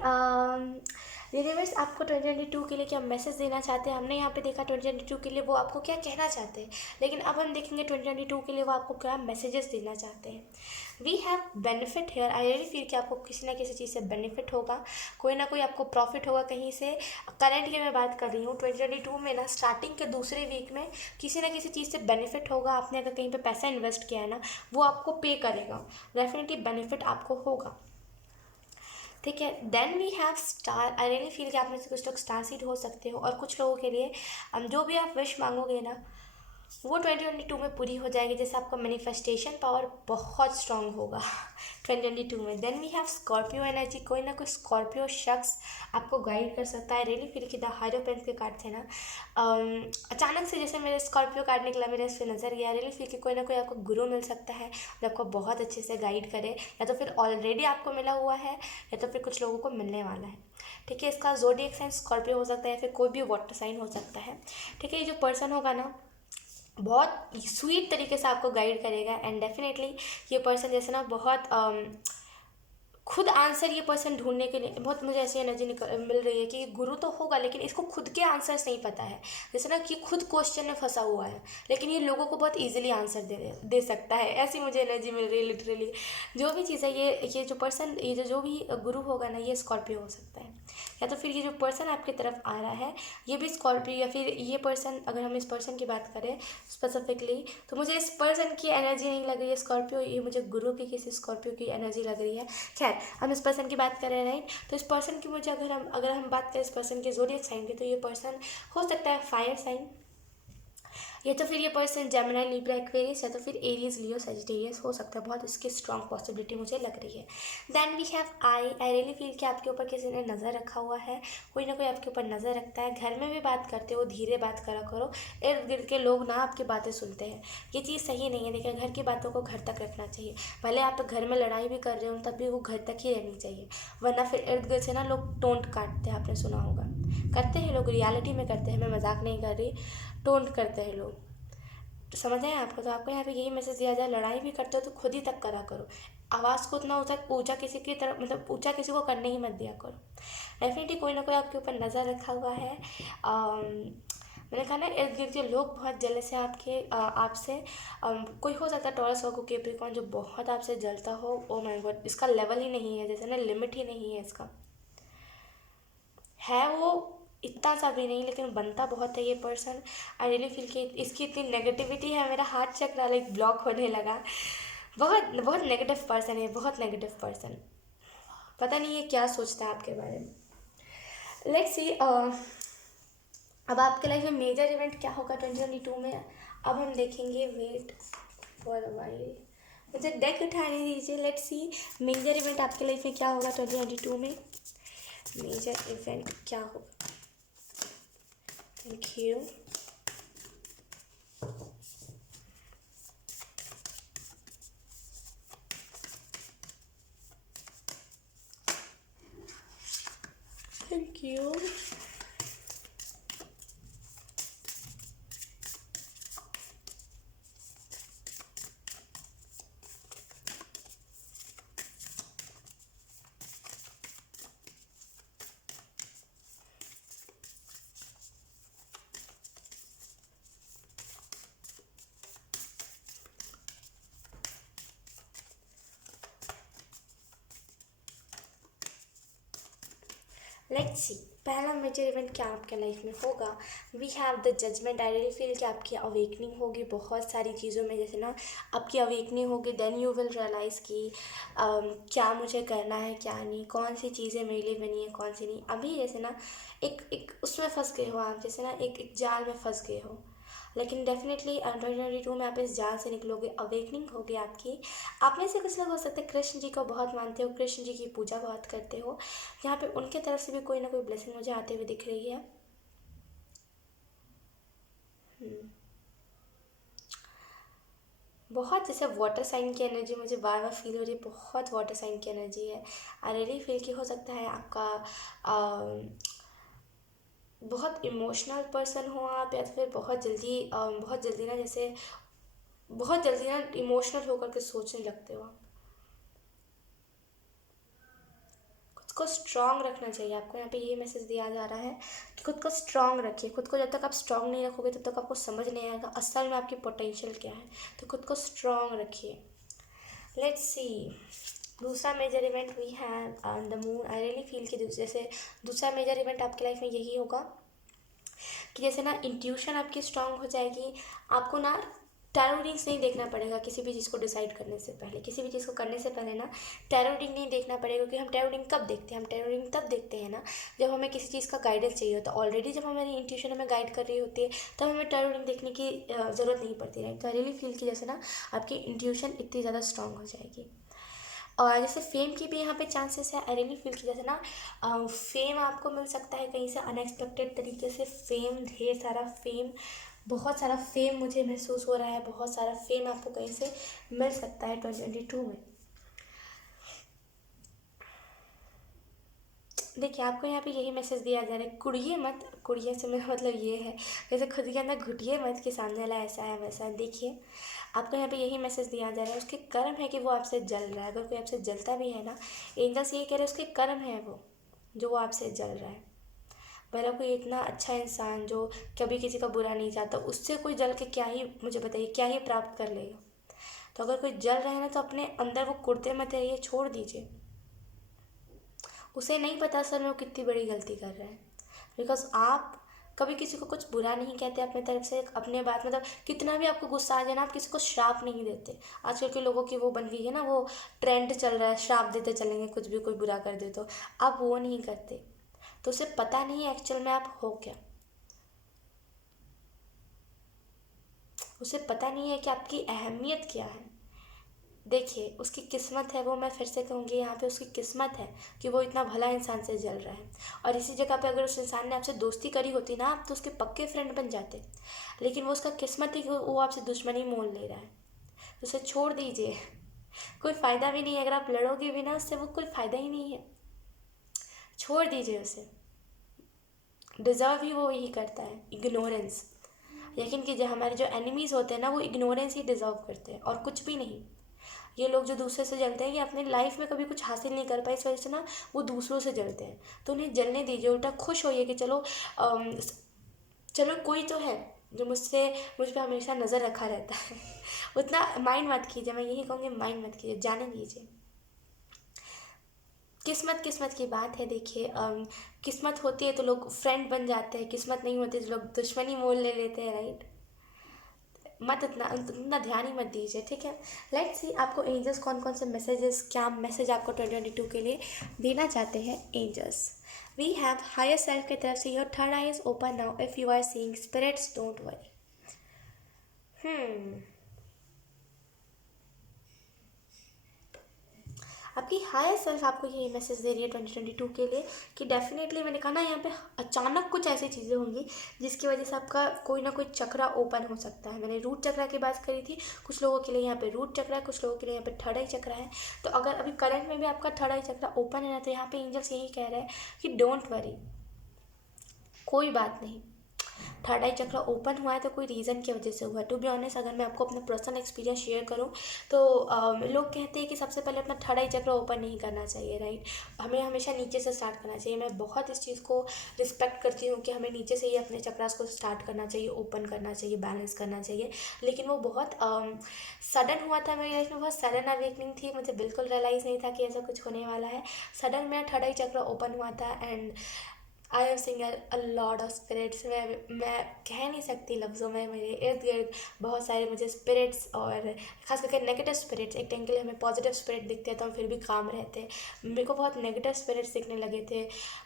यूनिवर्स आपको 2022 के लिए क्या मैसेज देना चाहते हैं। हमने यहाँ पे देखा 2022 के लिए वो आपको क्या कहना चाहते हैं, लेकिन अब हम देखेंगे 2022 के लिए वो आपको क्या मैसेजेस देना चाहते हैं। We have benefit here, I really feel कि आपको किसी ना किसी चीज़ से बेनिफिट होगा, कोई ना कोई आपको प्रॉफिट होगा कहीं से। करंट की मैं बात कर रही हूँ, 2022 में ना स्टार्टिंग के दूसरे वीक में किसी ना किसी चीज़ से बेनिफिट होगा। आपने अगर कहीं पे पैसा इन्वेस्ट किया है ना वो आपको पे करेगा, डेफिनेटली बेनिफिट आपको होगा। ठीक है, then we have star, I really feel कि आप में से कुछ लोग स्टार सीड हो सकते हो, और कुछ लोगों के लिए जो भी आप विश मांगोगे ना वो 2022 में पूरी हो जाएगी, जैसे आपका मैनिफेस्टेशन पावर बहुत स्ट्रांग होगा 2022 में। Then we have Scorpio energy, कोई ना कोई स्कॉर्पियो शख्स आपको गाइड कर सकता है। रियली फील कि द हायरोफेंट के कार्ड थे ना, अचानक से जैसे मेरे स्कॉर्पियो कार्ड निकला मेरे इस पर नज़र गया। रियली फील कि कोई ना कोई आपको गुरु मिल सकता है जो आपको बहुत अच्छे से गाइड करे, या तो फिर ऑलरेडी आपको मिला हुआ है या तो फिर कुछ लोगों को मिलने वाला है। ठीक है, इसका ज़ोडिएक साइन स्कॉर्पियो हो सकता है या फिर कोई भी वाटर साइन हो सकता है। ठीक है, ये जो पर्सन होगा ना बहुत स्वीट तरीके से आपको गाइड करेगा, एंड डेफिनेटली ये पर्सन जैसे ना बहुत खुद आंसर ये पर्सन ढूंढने के लिए, बहुत मुझे ऐसी एनर्जी मिल रही है कि गुरु तो होगा लेकिन इसको खुद के आंसर्स नहीं पता है, जैसे ना कि खुद क्वेश्चन में फंसा हुआ है, लेकिन ये लोगों को बहुत इजीली आंसर दे सकता है, ऐसी मुझे एनर्जी मिल रही है लिटरली। जो भी चीज़ है ये जो पर्सन, ये जो भी गुरु होगा ना ये स्कॉर्पियो हो सकता है, या तो फिर ये जो पर्सन आपकी तरफ आ रहा है ये भी स्कॉर्पियो, या फिर ये पर्सन, अगर हम इस पर्सन की बात करें स्पेसिफिकली तो मुझे इस पर्सन की एनर्जी नहीं लग रही है स्कॉर्पियो, ये मुझे गुरु की किसी स्कॉर्पियो की एनर्जी लग रही है। खैर, हम इस पर्सन की बात कर रहे हैं राइट, तो इस पर्सन की मुझे अगर हम बात करें इस पर्सन के ज़ोडिएक साइन की, तो ये पर्सन हो सकता है फायर साइन, या तो फिर ये पर्सन जेमिनी लिब्रा एक्वेरियस, या तो फिर एरीज लियो सजिटेरियस हो सकता है। बहुत इसकी स्ट्रॉन्ग पॉसिबिलिटी मुझे लग रही है। Then we have I really feel कि आपके ऊपर किसी ने नज़र रखा हुआ है, कोई ना कोई आपके ऊपर नज़र रखता है। घर में भी बात करते हो धीरे बात करा करो, इर्द गिर्द के लोग ना आपकी बातें सुनते हैं, ये चीज़ सही नहीं है। देखिए, घर की बातों को घर तक रखना चाहिए, भले आप घर में लड़ाई भी कर रहे हो तब भी वो घर तक ही रहनी चाहिए, वरना फिर इर्द गिर्द से ना लोग टोंट काटते हैं, आपने सुना होगा, करते हैं लोग, रियलिटी में करते हैं, मैं मजाक नहीं कर रही, टोंट करते हैं लोग, तो समझ आए आपको। तो आपको यहाँ पे यही मैसेज दिया जाए, लड़ाई भी करते हो तो खुद ही तक करा करो, आवाज़ को उतना ऊंचा किसी की तरफ, मतलब ऊंचा किसी को करने ही मत दिया करो। डेफिनेटली कोई ना कोई आपके ऊपर नज़र रखा हुआ है। मैंने कहा ना इर्द गिर्द के लोग बहुत जेलस है आपसे। कोई हो सकता है टॉरस हो, कैप्रिकॉर्न, जो बहुत आपसे जलता हो। ओ माय गॉड, इसका लेवल ही नहीं है, जैसे ना लिमिट ही नहीं है इसका, है वो इतना सा भी नहीं, लेकिन बनता बहुत है ये पर्सन। आई रियली फील कि इसकी इतनी नेगेटिविटी है, मेरा हाथ चक्रा लाइक ब्लॉक होने लगा। बहुत बहुत नेगेटिव पर्सन है, बहुत नेगेटिव पर्सन, पता नहीं ये क्या सोचता है आपके बारे में। लेट्स सी अब आपके लाइफ में मेजर इवेंट क्या होगा 2022 में, अब हम देखेंगे। वेट फॉर अ वाइल, मुझे डेक उठाने दीजिए। लेट्स सी मेजर इवेंट आपके लाइफ में क्या होगा 2022 में। मेजर इवेंट क्या होगा। Thank you. Thank you. Let's see पहला मेजर इवेंट क्या आपके लाइफ में होगा। We have the judgement. I really feel कि आपकी अवेकनिंग होगी बहुत सारी चीज़ों में। जैसे ना आपकी अवेकनिंग होगी, देन यू विल रियलाइज़ कि क्या मुझे करना है क्या नहीं, कौन सी चीज़ें मेरे लिए बनी है कौन सी नहीं। अभी जैसे ना एक एक उसमें फंस गए हो आप, जैसे ना एक जाल में फंस गए हो, लेकिन डेफिनेटली 2022 में आप इस जाल से निकलोगे, अवेकनिंग होगी आपकी। आप में से कुछ लोग हो सकते हैं कृष्ण जी को बहुत मानते हो, कृष्ण जी की पूजा बहुत करते हो, यहाँ पे उनके तरफ से भी कोई ना कोई ब्लेसिंग मुझे आते हुए दिख रही है। बहुत जैसे वाटर साइन की एनर्जी मुझे बार बार फील हो रही है, बहुत वाटर साइन की एनर्जी है। आई रियली फील कि हो सकता है आपका बहुत इमोशनल पर्सन हो आप, या फिर बहुत जल्दी ना जैसे बहुत जल्दी ना इमोशनल होकर के सोचने लगते हो आप। खुद को स्ट्रांग रखना चाहिए आपको, यहाँ पे ये मैसेज दिया जा रहा है कि खुद को स्ट्रांग रखिए। खुद को जब तक आप स्ट्रांग नहीं रखोगे तब तक आपको समझ नहीं आएगा असल में आपकी पोटेंशियल क्या है। तो खुद को स्ट्रांग रखिए। लेट्स सी दूसरा major event we have the moon. I really feel कि जैसे दूसरा मेजर इवेंट आपके लाइफ में यही होगा कि जैसे ना इंट्यूशन आपकी स्ट्रांग हो जाएगी। आपको ना टैरो रीडिंग्स नहीं देखना पड़ेगा किसी भी चीज़ को डिसाइड करने से पहले, किसी भी चीज़ को करने से पहले ना टैरो रीडिंग नहीं देखना पड़ेगा। क्योंकि हम टैरो रीडिंग कब देखते हैं, हम टैरो रीडिंग तब देखते हैं ना जब हमें किसी चीज़ का गाइडेंस चाहिए होता है। ऑलरेडी जब हमारी इंट्यूशन हमें गाइड कर रही होती है तब हमें टैरो रीडिंग देखने की ज़रूरत नहीं पड़ती है। तो आई रियली फील कि जैसे ना आपकी इंट्यूशन इतनी ज़्यादा स्ट्रांग हो जाएगी। और जैसे फेम की भी यहाँ पे चांसेस है। आई रियली फील कि जैसे ना फेम आपको मिल सकता है कहीं से अनएक्सपेक्टेड तरीके से। फेम, ढेर सारा फेम, बहुत सारा फेम मुझे महसूस हो रहा है। बहुत सारा फेम आपको कहीं से मिल सकता है 2022 में। देखिए आपको यहाँ पे यही मैसेज दिया जा रहा है, कुड़िए मत। कुड़िए से मेरा मतलब ये है जैसे खुद के अंदर घुटिए मत कि सामने वाला ऐसा है वैसा है। देखिए आपको यहाँ पे यही मैसेज दिया जा रहा है, उसके कर्म है कि वो आपसे जल रहा है। अगर कोई आपसे जलता भी है ना, एंजल्स ये कह रहे हैं उसके कर्म है वो जो आपसे जल रहा है। भला कोई इतना अच्छा इंसान जो कभी किसी का बुरा नहीं चाहता, उससे कोई जल के क्या ही, मुझे बताइए क्या ही प्राप्त कर लेगा। तो अगर कोई जल रहा है ना तो अपने अंदर वो कुड़ते मत रहिए, छोड़ दीजिए। उसे नहीं पता असल में वो कितनी बड़ी गलती कर रहा है। बिकॉज आप कभी किसी को कुछ बुरा नहीं कहते अपने तरफ से। अपने बात मतलब कितना भी आपको गुस्सा आ जाए ना, आप किसी को श्राप नहीं देते। आजकल के लोगों की वो बन गई है ना, वो ट्रेंड चल रहा है, श्राप देते चलेंगे कुछ भी कोई बुरा कर दे तो। आप वो नहीं करते। तो उसे पता नहीं है एक्चुअल में आप हो क्या। उसे पता नहीं है कि आपकी अहमियत क्या है। देखिए उसकी किस्मत है, वो मैं फिर से कहूँगी यहाँ पे उसकी किस्मत है कि वो इतना भला इंसान से जल रहा है। और इसी जगह पे अगर उस इंसान ने आपसे दोस्ती करी होती ना, आप तो उसके पक्के फ्रेंड बन जाते। लेकिन वो उसका किस्मत है कि वो आपसे दुश्मनी मोल ले रहा है। तो उसे छोड़ दीजिए, कोई फ़ायदा भी नहीं है। अगर आप लड़ोगे भी ना उससे, वो कोई फ़ायदा ही नहीं है। छोड़ दीजिए उसे। डिज़र्व ही वो यही करता है, इग्नोरेंस। यकीन कीजिए हमारे जो एनिमीज़ होते हैं ना, वो इग्नोरेंस ही डिज़र्व करते हैं और कुछ भी नहीं। ये लोग जो दूसरे से जलते हैं, ये अपनी लाइफ में कभी कुछ हासिल नहीं कर पाए, इस वजह से ना वो दूसरों से जलते हैं। तो उन्हें जलने दीजिए, उल्टा खुश होइए कि चलो चलो कोई तो है जो मुझ पर हमेशा नज़र रखा रहता है। उतना माइंड मत कीजिए, मैं यही कहूँगी माइंड मत कीजिए, जाने दीजिए। किस्मत किस्मत की बात है। देखिए किस्मत होती है तो लोग फ्रेंड बन जाते हैं, किस्मत नहीं होती तो लोग दुश्मनी मोल ले लेते हैं, राइट। मत इतना ध्यान ही मत दीजिए, ठीक है। लेट्स सी आपको एंजल्स कौन कौन से मैसेजेस, क्या मैसेज आपको 2022 के लिए देना चाहते हैं angels. We have higher self की तरफ से your third eye is open now if you are seeing spirits don't worry. आपकी हायर सेल्फ आपको ये मैसेज दे रही है 2022 के लिए कि डेफिनेटली, मैंने कहा ना यहाँ पे अचानक कुछ ऐसी चीज़ें होंगी जिसकी वजह से आपका कोई ना कोई चक्रा ओपन हो सकता है। मैंने रूट चक्रा की बात करी थी, कुछ लोगों के लिए यहाँ पे रूट चक्रा है, कुछ लोगों के लिए यहाँ पे थर्ड आई चक्रा है। तो अगर अभी करंट में भी आपका थर्ड आई चक्रा ओपन है ना, तो यहाँ पे एंजल्स यही कह रहे हैं कि डोंट वरी, कोई बात नहीं। थर्ड आई चक्र ओपन हुआ है तो कोई रीज़न की वजह से हुआ है। टू बी ऑनेस्ट, अगर मैं आपको अपना पर्सनल एक्सपीरियंस शेयर करूं तो लोग कहते हैं कि सबसे पहले अपना थर्ड आई चक्र ओपन नहीं करना चाहिए, राइट। हमें हमेशा नीचे से स्टार्ट करना चाहिए। मैं बहुत इस चीज़ को रिस्पेक्ट करती हूँ कि हमें नीचे से ही अपने चक्रास को स्टार्ट करना चाहिए, ओपन करना चाहिए, बैलेंस करना चाहिए। लेकिन वो बहुत सडन हुआ था मेरी लाइफ में, बहुत सडन अवेकनिंग थी। मुझे बिल्कुल रियलाइज़ नहीं था कि ऐसा कुछ होने वाला है। सडन मेरा थर्ड आई चक्र ओपन हुआ था and I am seeing a lot of spirits. मैं कह नहीं सकती लफ्ज़ों में। मेरे इर्द गिर्द बहुत सारे मुझे स्पिरिट्स, और खास करके नेगेटिव स्पिरिट्स, एक टाइम के लिए हमें पॉजिटिव स्पिरिट दिखते हैं तो हम फिर भी काम रहते हैं। मेरे को बहुत नेगेटिव स्पिरिट्स दिखने लगे थे,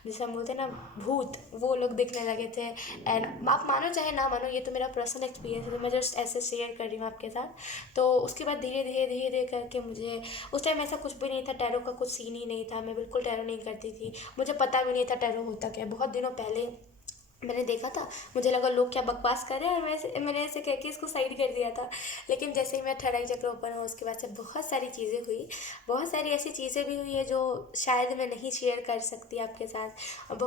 जैसे हम बोलते हैं ना भूत, वो लोग दिखने लगे थे। एंड आप मानो चाहे ना मानो, ये तो मेरा पर्सनल एक्सपीरियंस है, तो मैं जस्ट ऐसे शेयर कर रही हूँ आपके साथ। तो उसके बाद धीरे धीरे धीरे धीरे करके मुझे, उस टाइम ऐसा कुछ भी नहीं था, टैरो का कुछ सीन ही नहीं था, मैं बिल्कुल टैरो नहीं करती थी, मुझे पता भी नहीं था टैरो होता क्या। बहुत दिनों पहले मैंने देखा था, मुझे लगा लोग क्या बकवास कर रहे हैं, और मैंने ऐसे कह के इसको साइड कर दिया था। लेकिन जैसे ही मैं थर्ड आई चक्र ओपन हुआ, उसके बाद से बहुत सारी चीज़ें हुई, बहुत सारी ऐसी चीज़ें भी हुई है जो शायद मैं नहीं शेयर कर सकती आपके साथ। और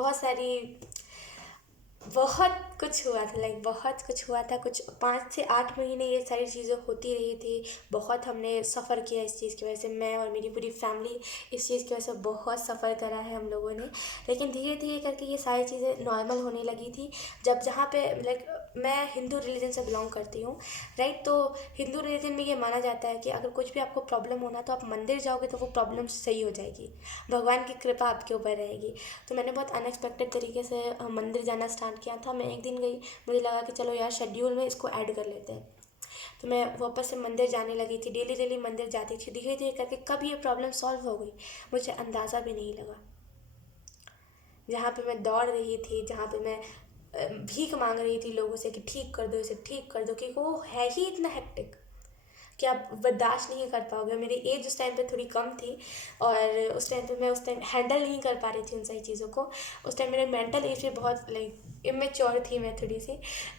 बहुत कुछ हुआ था, लाइक बहुत कुछ हुआ था। कुछ 5 से 8 महीने ये सारी चीज़ें होती रही थी। बहुत हमने सफ़र किया इस चीज़ की वजह से, मैं और मेरी पूरी फैमिली इस चीज़ की वजह से बहुत सफ़र करा है हम लोगों ने। लेकिन धीरे धीरे करके ये सारी चीज़ें नॉर्मल होने लगी थी। जब जहाँ पे लाइक मैं हिंदू रिलीजन से बिलोंग करती हूँ, राइट। तो हिंदू रिलीजन में ये माना जाता है कि अगर कुछ भी आपको प्रॉब्लम होना तो आप मंदिर जाओगे तो वो प्रॉब्लम सही हो जाएगी, भगवान की कृपा आपके ऊपर रहेगी। तो मैंने बहुत अनएक्सपेक्टेड तरीके से मंदिर जाना स्टार्ट किया था। मैं एक दिन गई, मुझे लगा कि चलो यार शेड्यूल में इसको ऐड कर लेते हैं, तो मैं वापस से मंदिर जाने लगी थी, डेली डेली मंदिर जाती थी। धीरे धीरे करके कब ये प्रॉब्लम सॉल्व हो गई मुझे अंदाज़ा भी नहीं लगा। जहाँ पे मैं दौड़ रही थी, जहाँ पे मैं भीख मांग रही थी लोगों से कि ठीक कर दो, इसे ठीक कर दो, क्योंकि वो है ही इतना हेक्टिक कि आप बर्दाश्त नहीं कर पाओगे। मेरी एज उस टाइम पे थोड़ी कम थी, और उस टाइम पे मैं उस टाइम हैंडल नहीं कर पा रही थी उन सारी चीज़ों को। उस टाइम मेरे मेंटल एज पे बहुत लाइक इमेच्योर थी मैं थोड़ी सी।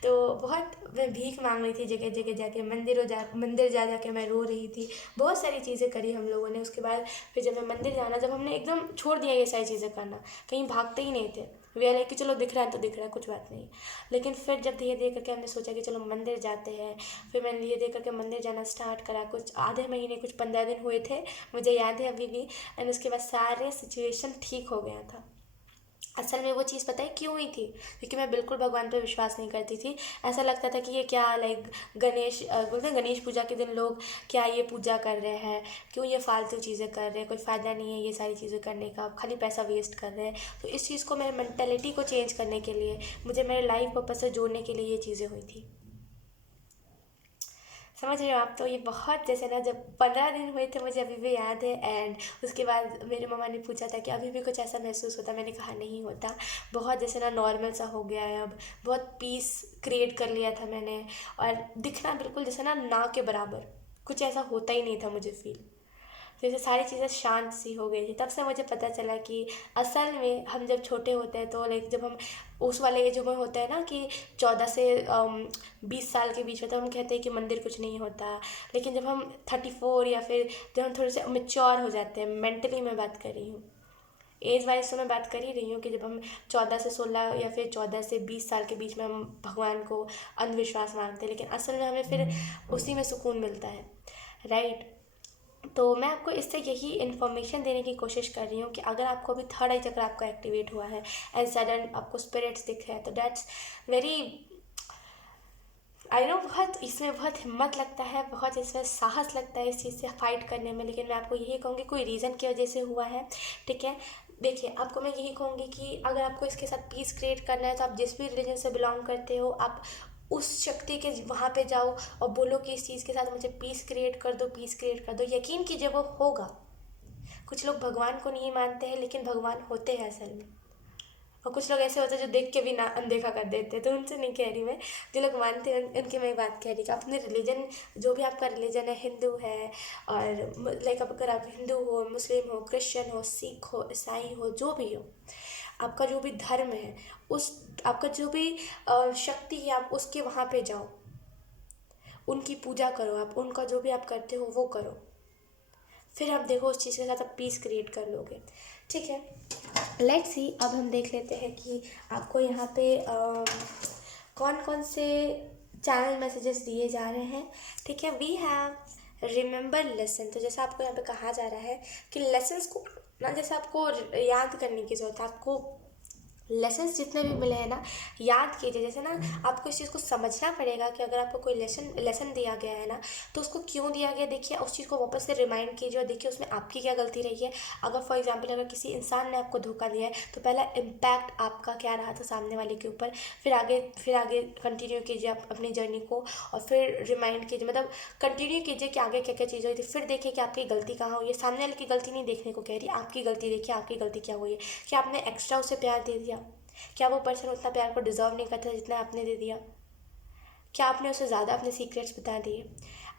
तो बहुत मैं भीख मांग रही थी जगह जगह जाके, मंदिर जा जा के मैं रो रही थी। बहुत सारी चीज़ें करी हम लोगों ने। उसके बाद फिर जब मैं मंदिर जाना, जब हमने एकदम छोड़ दिया ये सारी चीज़ें करना, कहीं भागते ही नहीं थे, वे लाइक कि चलो दिख रहा है तो दिख रहा है, कुछ बात नहीं। लेकिन फिर जब धीरे धीरे करके हमने सोचा कि चलो मंदिर जाते हैं, फिर मैंने धीरे धीरे करके मंदिर जाना स्टार्ट करा। कुछ आधे महीने, कुछ 15 दिन हुए थे, मुझे याद है अभी भी। एंड उसके बाद सारे सिचुएशन ठीक हो गया था। असल में वो चीज़ पता है क्यों हुई थी? क्योंकि मैं बिल्कुल भगवान पे विश्वास नहीं करती थी। ऐसा लगता था कि ये क्या लाइक बोलते हैं गणेश पूजा के दिन लोग क्या ये पूजा कर रहे हैं, क्यों ये फालतू चीज़ें कर रहे हैं, कोई फ़ायदा नहीं है ये सारी चीज़ें करने का, खाली पैसा वेस्ट कर रहे हैं। तो इस चीज़ को, मेरे मेंटेलिटी को चेंज करने के लिए, मुझे मेरे लाइफ पर्पस से जोड़ने के लिए ये चीज़ें हुई थी। समझ रहे हो आप? तो ये बहुत, जैसे ना, जब 15 दिन हुए थे मुझे अभी भी याद है। एंड उसके बाद मेरे मम्मा ने पूछा था कि अभी भी कुछ ऐसा महसूस होता? मैंने कहा नहीं होता, बहुत जैसे ना नॉर्मल सा हो गया है अब, बहुत पीस क्रिएट कर लिया था मैंने। और दिखना बिल्कुल जैसे ना के बराबर, कुछ ऐसा होता ही नहीं था मुझे फील। तो ये सारी चीज़ें शांत सी हो गई थी। तब से मुझे पता चला कि असल में हम जब छोटे होते हैं तो लाइक जब हम उस वाले एज में होते हैं ना कि 14 से 20 साल के बीच में, तो हम कहते हैं कि मंदिर कुछ नहीं होता। लेकिन जब हम 34 या फिर जब हम थोड़े से मेच्योर हो जाते हैं, मेंटली मैं बात कर रही हूँ, एज वाइज तो मैं बात कर ही रही हूँ कि जब हम 14 से 16 या फिर 14 से 20 साल के बीच में हम भगवान को अंधविश्वास मानते हैं, लेकिन असल में हमें फिर उसी में सुकून मिलता है, राइट। तो मैं आपको इससे यही इन्फॉर्मेशन देने की कोशिश कर रही हूँ कि अगर आपको अभी थर्ड आई चक्र आपका एक्टिवेट हुआ है एंड सडन आपको स्पिरिट्स दिख रहे हैं, तो दैट्स वेरी, आई नो, बहुत हिम्मत लगता है, बहुत इसमें साहस लगता है इस चीज़ से फाइट करने में। लेकिन मैं आपको यही कहूँगी कोई रीज़न की वजह से हुआ है, ठीक है। देखिए, आपको मैं यही कहूँगी कि अगर आपको इसके साथ पीस क्रिएट करना है तो आप जिस भी रिलीजन से बिलोंग करते हो, आप उस शक्ति के वहाँ पे जाओ और बोलो कि इस चीज़ के साथ मुझे पीस क्रिएट कर दो, पीस क्रिएट कर दो। यकीन कीजिए वो होगा। कुछ लोग भगवान को नहीं मानते हैं, लेकिन भगवान होते हैं असल में। और कुछ लोग ऐसे होते हैं जो देख के भी ना अनदेखा कर देते हैं, तो उनसे नहीं कह रही मैं। जो लोग मानते हैं उनकी मैं बात कह रही कि अपने रिलीजन, जो भी आपका रिलीजन है, हिंदू है और लाइक अगर आप हिंदू हो, मुस्लिम हो, क्रिश्चियन हो, सिख हो, ईसाई हो, जो भी हो, आपका जो भी धर्म है, उस आपका जो भी शक्ति है, आप उसके वहाँ पे जाओ, उनकी पूजा करो, आप उनका जो भी आप करते हो वो करो। फिर आप देखो उस चीज़ के साथ आप पीस क्रिएट कर लोगे। ठीक है, लेट्स सी। अब हम देख लेते हैं कि आपको यहाँ पे कौन कौन से चैनल मैसेजेस दिए जा रहे हैं। ठीक है, वी हैव रिमेंबर लेसन। तो जैसा आपको यहाँ पे कहा जा रहा है कि लेसन्स को ना, जैसे आपको याद करने की ज़रूरत है, आपको लेसन्स जितने भी मिले हैं ना, याद कीजिए। जैसे ना आपको इस चीज़ को समझना पड़ेगा कि अगर आपको कोई लेसन दिया गया है ना, तो उसको क्यों दिया गया, देखिए उस चीज़ को वापस से रिमाइंड कीजिए और देखिए उसमें आपकी क्या गलती रही है। अगर फॉर एग्जांपल अगर किसी इंसान ने आपको धोखा दिया है, तो पहला इम्पैक्ट आपका क्या रहा था सामने वाले के ऊपर, फिर आगे कंटिन्यू कीजिए आप अपनी जर्नी को, और फिर रिमाइंड कीजिए, मतलब कंटिन्यू कीजिए कि आगे क्या क्या चीज़ हुई थी। फिर देखिए कि आपकी गलती कहाँ हुई है। सामने वाले की गलती नहीं देखने को कह रही, आपकी गलती देखिए, आपकी गलती क्या हुई है। कि आपने एक्स्ट्रा उसे प्यार दे दिया, क्या वो पर्सन उतना प्यार को डिजर्व नहीं करता जितना आपने दे दिया, क्या आपने उसे ज़्यादा अपने सीक्रेट्स बता दिए,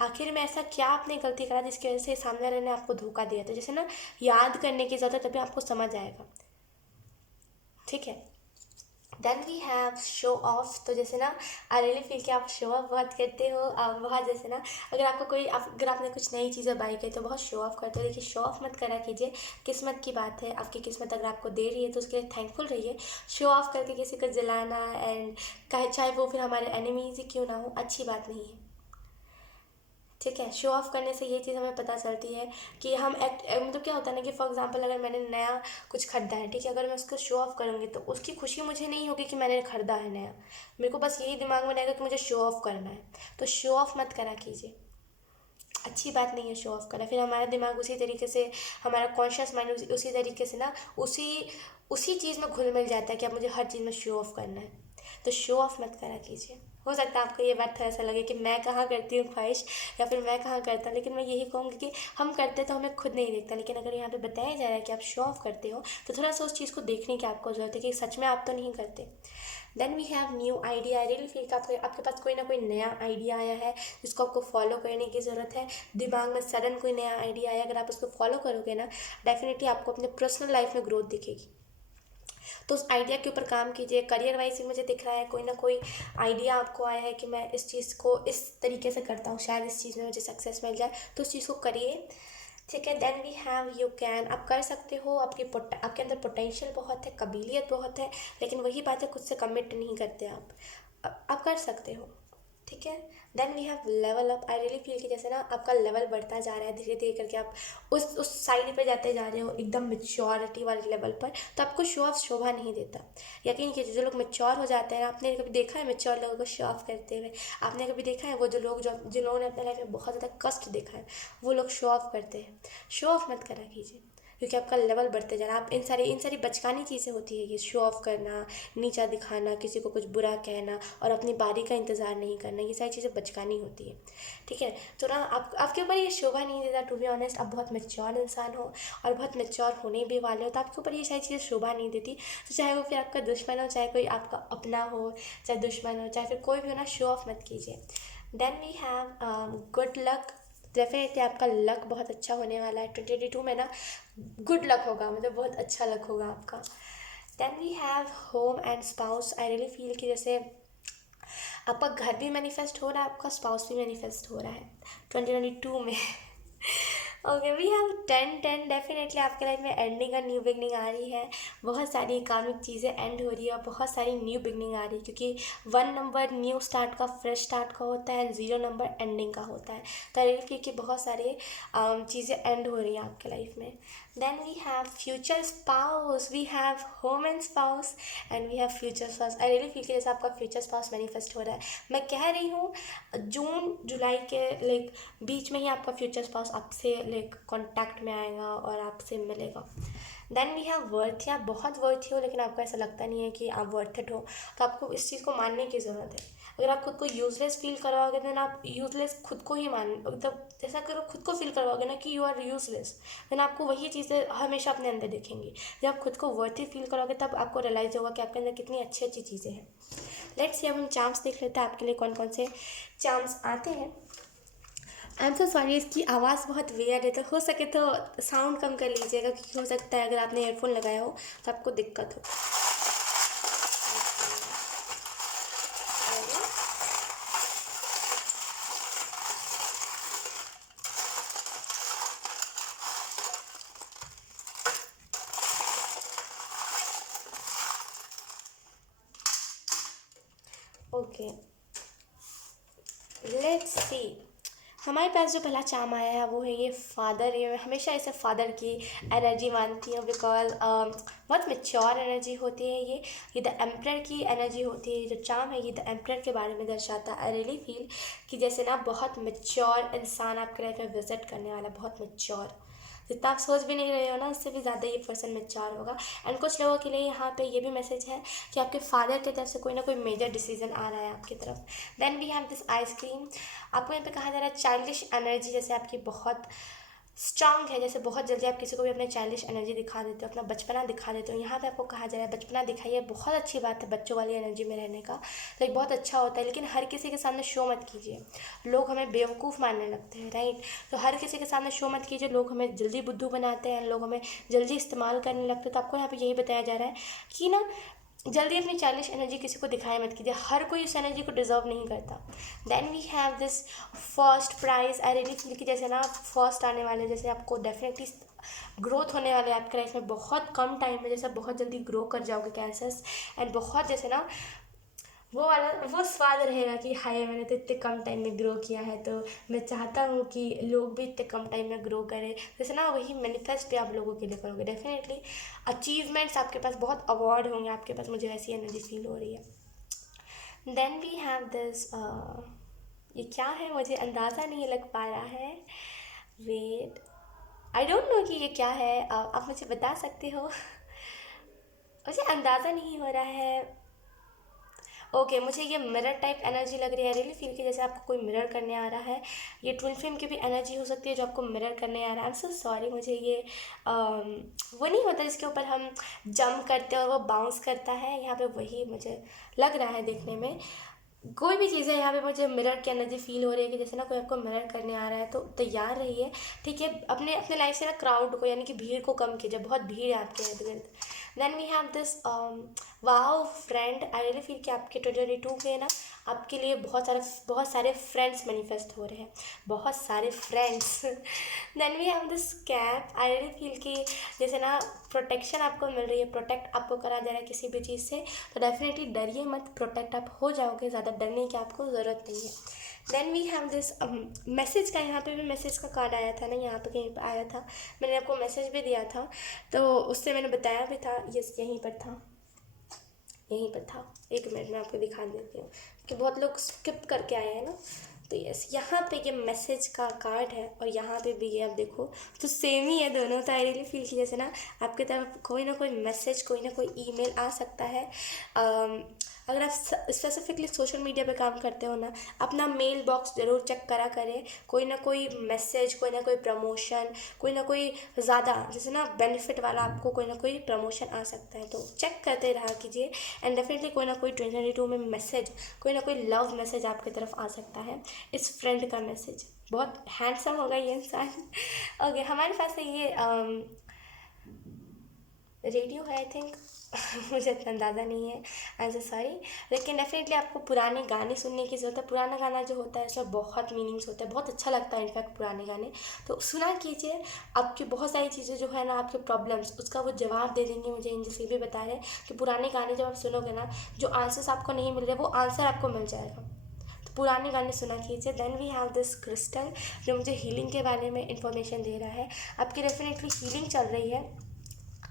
आखिर में ऐसा क्या आपने गलती करा जिसकी वजह से सामने वाले ने आपको धोखा दिया। तो जैसे ना याद करने की ज़रूरत है, तभी आपको समझ आएगा। ठीक है, then we have show off. तो जैसे ना आई रियली फील कि आप शो ऑफ बहुत करते हो, आप बहुत जैसे ना अगर आपको अगर आपने कुछ नई चीज़ें बाई की तो बहुत शो ऑफ करते हो। देखिए शो ऑफ मत करा कीजिए, किस्मत की बात है, आपकी किस्मत अगर आपको दे रही है तो उसके लिए थैंकफुल रहिए। शो ऑफ करके किसी को जलाना एंड चाहे वो फिर हमारे एनिमीज ही क्यों ना हो, अच्छी बात नहीं है। ठीक है, शो ऑफ करने से ये चीज़ हमें पता चलती है कि हम मतलब क्या होता है ना कि फॉर एग्जांपल अगर मैंने नया कुछ खरीदा है, ठीक है, अगर मैं उसको शो ऑफ करूँगी तो उसकी खुशी मुझे नहीं होगी कि मैंने खरीदा है नया, मेरे को बस यही दिमाग में रहेगा कि मुझे शो ऑफ करना है। तो शो ऑफ मत करा कीजिए, अच्छी बात नहीं है शो ऑफ करना। फिर हमारा दिमाग उसी तरीके से, हमारा कॉन्शियस माइंड उसी तरीके से ना उसी उसी चीज़ में घुल मिल जाता है कि अब मुझे हर चीज़ में शो ऑफ करना है। तो शो ऑफ मत करा कीजिए। हो सकता है आपको ये बात थोड़ा सा लगे कि मैं कहाँ करती हूँ ख्वाहिश, या फिर मैं कहाँ करता हूँ, लेकिन मैं यही कहूँगी कि हम करते तो हमें खुद नहीं दिखता, लेकिन अगर यहाँ पे बताया जा रहा है कि आप शो ऑफ करते हो तो थोड़ा सा उस चीज़ को देखने की आपको ज़रूरत है कि सच में आप तो नहीं करते। Then we have new idea. I really feel कि आपके पास कोई ना कोई नया आइडिया आया है जिसको आपको फॉलो करने की ज़रूरत है। दिमाग में सडन कोई नया आइडिया आया, अगर आप उसको फॉलो करोगे ना, डेफिनेटली आपको अपने पर्सनल लाइफ में ग्रोथ दिखेगी। तो उस आइडिया के ऊपर काम कीजिए। करियर वाइज भी मुझे दिख रहा है कोई ना कोई आइडिया आपको आया है कि मैं इस चीज़ को इस तरीके से करता हूँ, शायद इस चीज़ में मुझे सक्सेस मिल जाए, तो उस चीज़ को करिए। ठीक है, then we have you can. आप कर सकते हो, आपके अंदर पोटेंशियल बहुत है, काबिलियत बहुत है, लेकिन वही बात है खुद से कमिट नहीं करते आप कर सकते हो। ठीक है, then we have level up. I really feel कि जैसे ना आपका लेवल बढ़ता जा रहा है, धीरे धीरे करके आप उस साइड पे जाते जा रहे हो एकदम मेच्योरिटी वाले लेवल पर, तो आपको शो ऑफ शोभा नहीं देता। यकीन कीजिए, जो लोग मेच्योर हो जाते हैं, आपने कभी देखा है मेच्योर लोगों को शो ऑफ करते हुए? आपने कभी देखा है वो जो जिन लोगों ने अपने लाइफ में बहुत ज़्यादा कष्ट देखा है, वो लोग शो ऑफ करते हैं। शो ऑफ मत करा कीजिए, क्योंकि आपका लेवल बढ़ते जाना। आप इन सारी बचकानी चीज़ें होती है, ये शो ऑफ करना, नीचा दिखाना, किसी को कुछ बुरा कहना और अपनी बारी का इंतज़ार नहीं करना, ये सारी चीज़ें बचकानी होती है। ठीक है, तो ना आपके ऊपर ये शोभा नहीं देता। टू बी ऑनेस्ट, आप बहुत मेच्योर इंसान हो और बहुत मेच्योर होने भी वाले हो, तो आपके ऊपर ये सारी चीज़ें शोभा नहीं देती। तो चाहे वो फिर आपका दुश्मन हो, चाहे कोई आपका अपना हो, चाहे दुश्मन हो, चाहे फिर कोई भी हो ना, शो ऑफ मत कीजिए। Then we have good luck. Definitely आपका लक बहुत अच्छा होने वाला है 2022 में ना, गुड लक होगा, मतलब बहुत अच्छा लक होगा आपका। Then we have home and spouse. I really feel कि जैसे आपका घर भी मैनिफेस्ट हो रहा है, आपका स्पाउस भी मैनिफेस्ट हो रहा है 2022 में। Okay, we have 10-10। डेफिनेटली आपके लाइफ में एंडिंग और न्यू बिगनिंग आ रही है। बहुत सारी कार्मिक चीज़ें एंड हो रही है और बहुत सारी न्यू बिगनिंग आ रही है, क्योंकि 1 नंबर न्यू स्टार्ट का, फ्रेश स्टार्ट का होता है, एंड 0 नंबर एंडिंग का होता है। तो आई फील कि बहुत सारे चीज़ें एंड हो रही हैं आपके लाइफ में। Then we have future spouse. We have home and spouse and we have future spouse. I really feel कि जैसे आपका फ्यूचर स्पाउस मैनिफेस्ट हो रहा है। मैं कह रही हूँ जून जुलाई के लाइक बीच में ही आपका फ्यूचर स्पाउस आपसे कांटेक्ट में आएगा और आपसे मिलेगा। देन वी हैव वर्थ, या बहुत वर्थी हो लेकिन आपको ऐसा लगता नहीं है कि आप वर्थिट हो, तो आपको इस चीज़ को मानने की ज़रूरत है। अगर आप खुद को यूजलेस फील करवाओगे देन आप यूजलेस खुद को ही मान, मतलब जैसा करो खुद को फील करवाओगे ना कि यू आर यूजलेस, देन आपको वही चीज़ें हमेशा अपने अंदर दिखेंगी। जब आप खुद को वर्थी फील करोगे तब आपको रियलाइज होगा कि आपके अंदर कितनी अच्छी अच्छी चीज़ें हैं। लेट्स सी अब हम चार्म्स देख लेते हैं आपके लिए कौन कौन से चार्म्स आते हैं। आई एम सो सॉरी, इसकी आवाज़ बहुत वेयर है, तो हो सके तो साउंड कम कर लीजिएगा क्योंकि हो सकता है अगर आपने ईयरफोन लगाया हो तो आपको दिक्कत हो। Okay, let's see. हमारे पास जो पहला चार्म आया है वो है ये फादर। ये मैं हमेशा इसे फादर की एनर्जी मानती हूँ बिकॉज बहुत मेच्योर एनर्जी होती है ये द एम्परर की एनर्जी होती है। जो चार्म है ये द एम्परर के बारे में दर्शाता है। आई रियली फील कि जैसे ना बहुत मेच्योर इंसान आपके लाइफ में विजिट करने वाला, बहुत मेच्योर, जितना आप सोच भी नहीं रहे हो ना उससे भी ज़्यादा ये पर्सन मेच्योर होगा। एंड कुछ लोगों के लिए यहाँ पे ये भी मैसेज है कि आपके फादर की तरफ से कोई ना कोई मेजर डिसीजन आ रहा है आपकी तरफ। Then we have this ice cream. आपको यहाँ पे कहा जा रहा है चाइल्डिश एनर्जी जैसे आपकी बहुत स्ट्रांग है, जैसे बहुत जल्दी आप किसी को भी अपने चाइल्डिश एनर्जी दिखा देते हो, अपना बचपना दिखा देते हो। यहाँ पे आपको कहा जा रहा है बचपना दिखाइए, बहुत अच्छी बात है बच्चों वाली एनर्जी में रहने का, तो एक बहुत अच्छा होता है, लेकिन हर किसी के सामने शो मत कीजिए। लोग हमें बेवकूफ़ मानने लगते हैं, राइट? तो हर किसी के सामने शो मत कीजिए। लोग हमें जल्दी बुद्धू बनाते हैं, लोग हमें जल्दी इस्तेमाल करने लगते हैं। तो आपको यहाँ पे यही बताया जा रहा है कि ना जल्दी अपनी चाइल्डिश एनर्जी किसी को दिखाया मत कीजिए, हर कोई उस एनर्जी को डिजर्व नहीं करता। Then we have this first prize. I really feel कि जैसे ना फर्स्ट आने वाले, जैसे आपको डेफिनेटली ग्रोथ होने वाले आपके लाइफ में बहुत कम टाइम में, जैसे बहुत जल्दी ग्रो कर जाओगे कैंसर्स, एंड बहुत जैसे ना वो स्वाद रहेगा कि हाय मैंने तो इतने कम टाइम में ग्रो किया है, तो मैं चाहता हूँ कि लोग भी इतने कम टाइम में ग्रो करें। जैसे ना वही मैनिफेस्ट भी आप लोगों के लिए करोगे डेफिनेटली। अचीवमेंट्स आपके पास, बहुत अवार्ड होंगे आपके पास, मुझे वैसी एनर्जी फील हो रही है। देन वी हैव दिस, ये क्या है मुझे अंदाज़ा नहीं लग पा रहा है, वेट, आई डोंट नो कि ये क्या है। आप मुझे बता सकते हो? मुझे अंदाज़ा नहीं हो रहा है। ओके मुझे ये मिरर टाइप एनर्जी लग रही है। रियली फील कि जैसे आपको कोई मिरर करने आ रहा है। ये ट्विन फ्लेम की भी एनर्जी हो सकती है जो आपको मिरर करने आ रहा है। आई एम सो सॉरी, मुझे ये वो नहीं होता जिसके ऊपर हम जंप करते हैं और वो बाउंस करता है, यहाँ पे वही मुझे लग रहा है देखने में। कोई भी चीज़ है यहाँ पे मुझे मिरर की एनर्जी फील हो रही है कि जैसे ना कोई आपको मिरर करने आ रहा है, तो तैयार रहिए, ठीक है? अपने अपने लाइफ से ना क्राउड को, यानी कि भीड़ को कम कीजिए, बहुत भीड़ है आपके इर्द गिर्द। Then we have this wow friend. I really feel कि आपके 2022 के ना आपके लिए बहुत सारे फ्रेंड्स मैनिफेस्ट हो रहे हैं, बहुत सारे friends. Then we have this cap. I really feel कि जैसे ना प्रोटेक्शन आपको मिल रही है, प्रोटेक्ट आपको करा जा रहा है किसी भी चीज़ से, तो डेफिनेटली डरिए मत, प्रोटेक्ट आप हो जाओगे, ज़्यादा डरने की आपको ज़रूरत नहीं है। Then we have this message का, यहाँ पे भी मैसेज का कार्ड आया था ना, यहाँ पे कहीं पर आया था, मैंने आपको मैसेज भी दिया था, तो उससे मैंने बताया भी था। यस यहीं पर था, यहीं पर था। एक मिनट में आपको दिखा देती हूँ कि बहुत लोग स्किप करके आए हैं ना। तो यस यहाँ पे ये मैसेज का कार्ड है और यहाँ पे भी ये आप देखो तो सेम ही है दोनों। तो आई रियली फील कि जैसे ना आपकी तरफ कोई ना कोई मैसेज, कोई ना कोई ईमेल आ सकता है। अगर आप स्पेसिफिकली सोशल मीडिया पे काम करते हो ना, अपना मेल बॉक्स ज़रूर चेक करा करें। कोई ना कोई मैसेज, कोई ना कोई प्रमोशन, कोई ना कोई ज़्यादा जैसे ना बेनिफिट वाला आपको कोई ना कोई प्रमोशन आ सकता है, तो चेक करते रहा कीजिए। एंड डेफिनेटली कोई ना कोई 2022 में मैसेज, कोई ना कोई लव मैसेज आपकी तरफ आ सकता है। इस फ्रेंड का मैसेज, बहुत हैंडसम होगा ये इंसान। ओके हमारे पास है ये रेडियो है आई थिंक। मुझे इतना अंदाज़ा नहीं है, आई एम सो सॉरी। लेकिन डेफिनेटली आपको पुराने गाने सुनने की ज़रूरत है। पुराना गाना जो होता है उसमें बहुत मीनिंग्स होते हैं, बहुत अच्छा लगता है इनफैक्ट पुराने गाने, तो सुना कीजिए। आपकी बहुत सारी चीज़ें जो है ना, आपके प्रॉब्लम्स, उसका वो जवाब दे देंगे। मुझे एंजल्स ये भी बता रहे हैं कि पुराने गाने जब आप सुनोगे ना, जो आंसर्स आपको नहीं मिल रहे वो आंसर आपको मिल जाएगा। तो पुराने गाने सुना कीजिए। Then we have this crystal जो मुझे हीलिंग के बारे में इंफॉर्मेशन दे रहा है। आपकी डेफिनेटली हीलिंग चल रही है,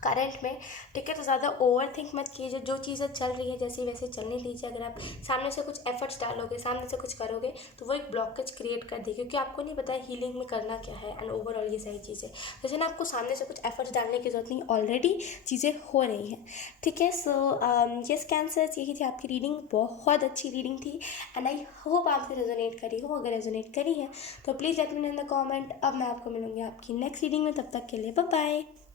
करंट में, ठीक है। तो ज़्यादा ओवर थिंक मत कीजिए, जो चीज़ें चल रही है जैसे वैसे चलने दीजिए। अगर आप सामने से कुछ एफर्ट्स डालोगे, सामने से कुछ करोगे, तो वो एक ब्लॉकेज क्रिएट कर देगी, क्योंकि आपको नहीं पता हीलिंग में करना क्या है एंड ओवरऑल ये सारी चीज़ें। जैसे ना आपको सामने से कुछ एफर्ट्स डालने की जरूरत नहीं, ऑलरेडी चीज़ें हो रही हैं, ठीक है। सो यस कैंसर्स, यही थी आपकी रीडिंग, बहुत अच्छी रीडिंग थी एंड आई होप आपसे रेजोनेट करी हो। अगर रेजोनेट करी है तो please let me know in the comment. अब मैं आपको मिलूंगी आपकी नेक्स्ट रीडिंग में, तब तक के लिए बाय बाय।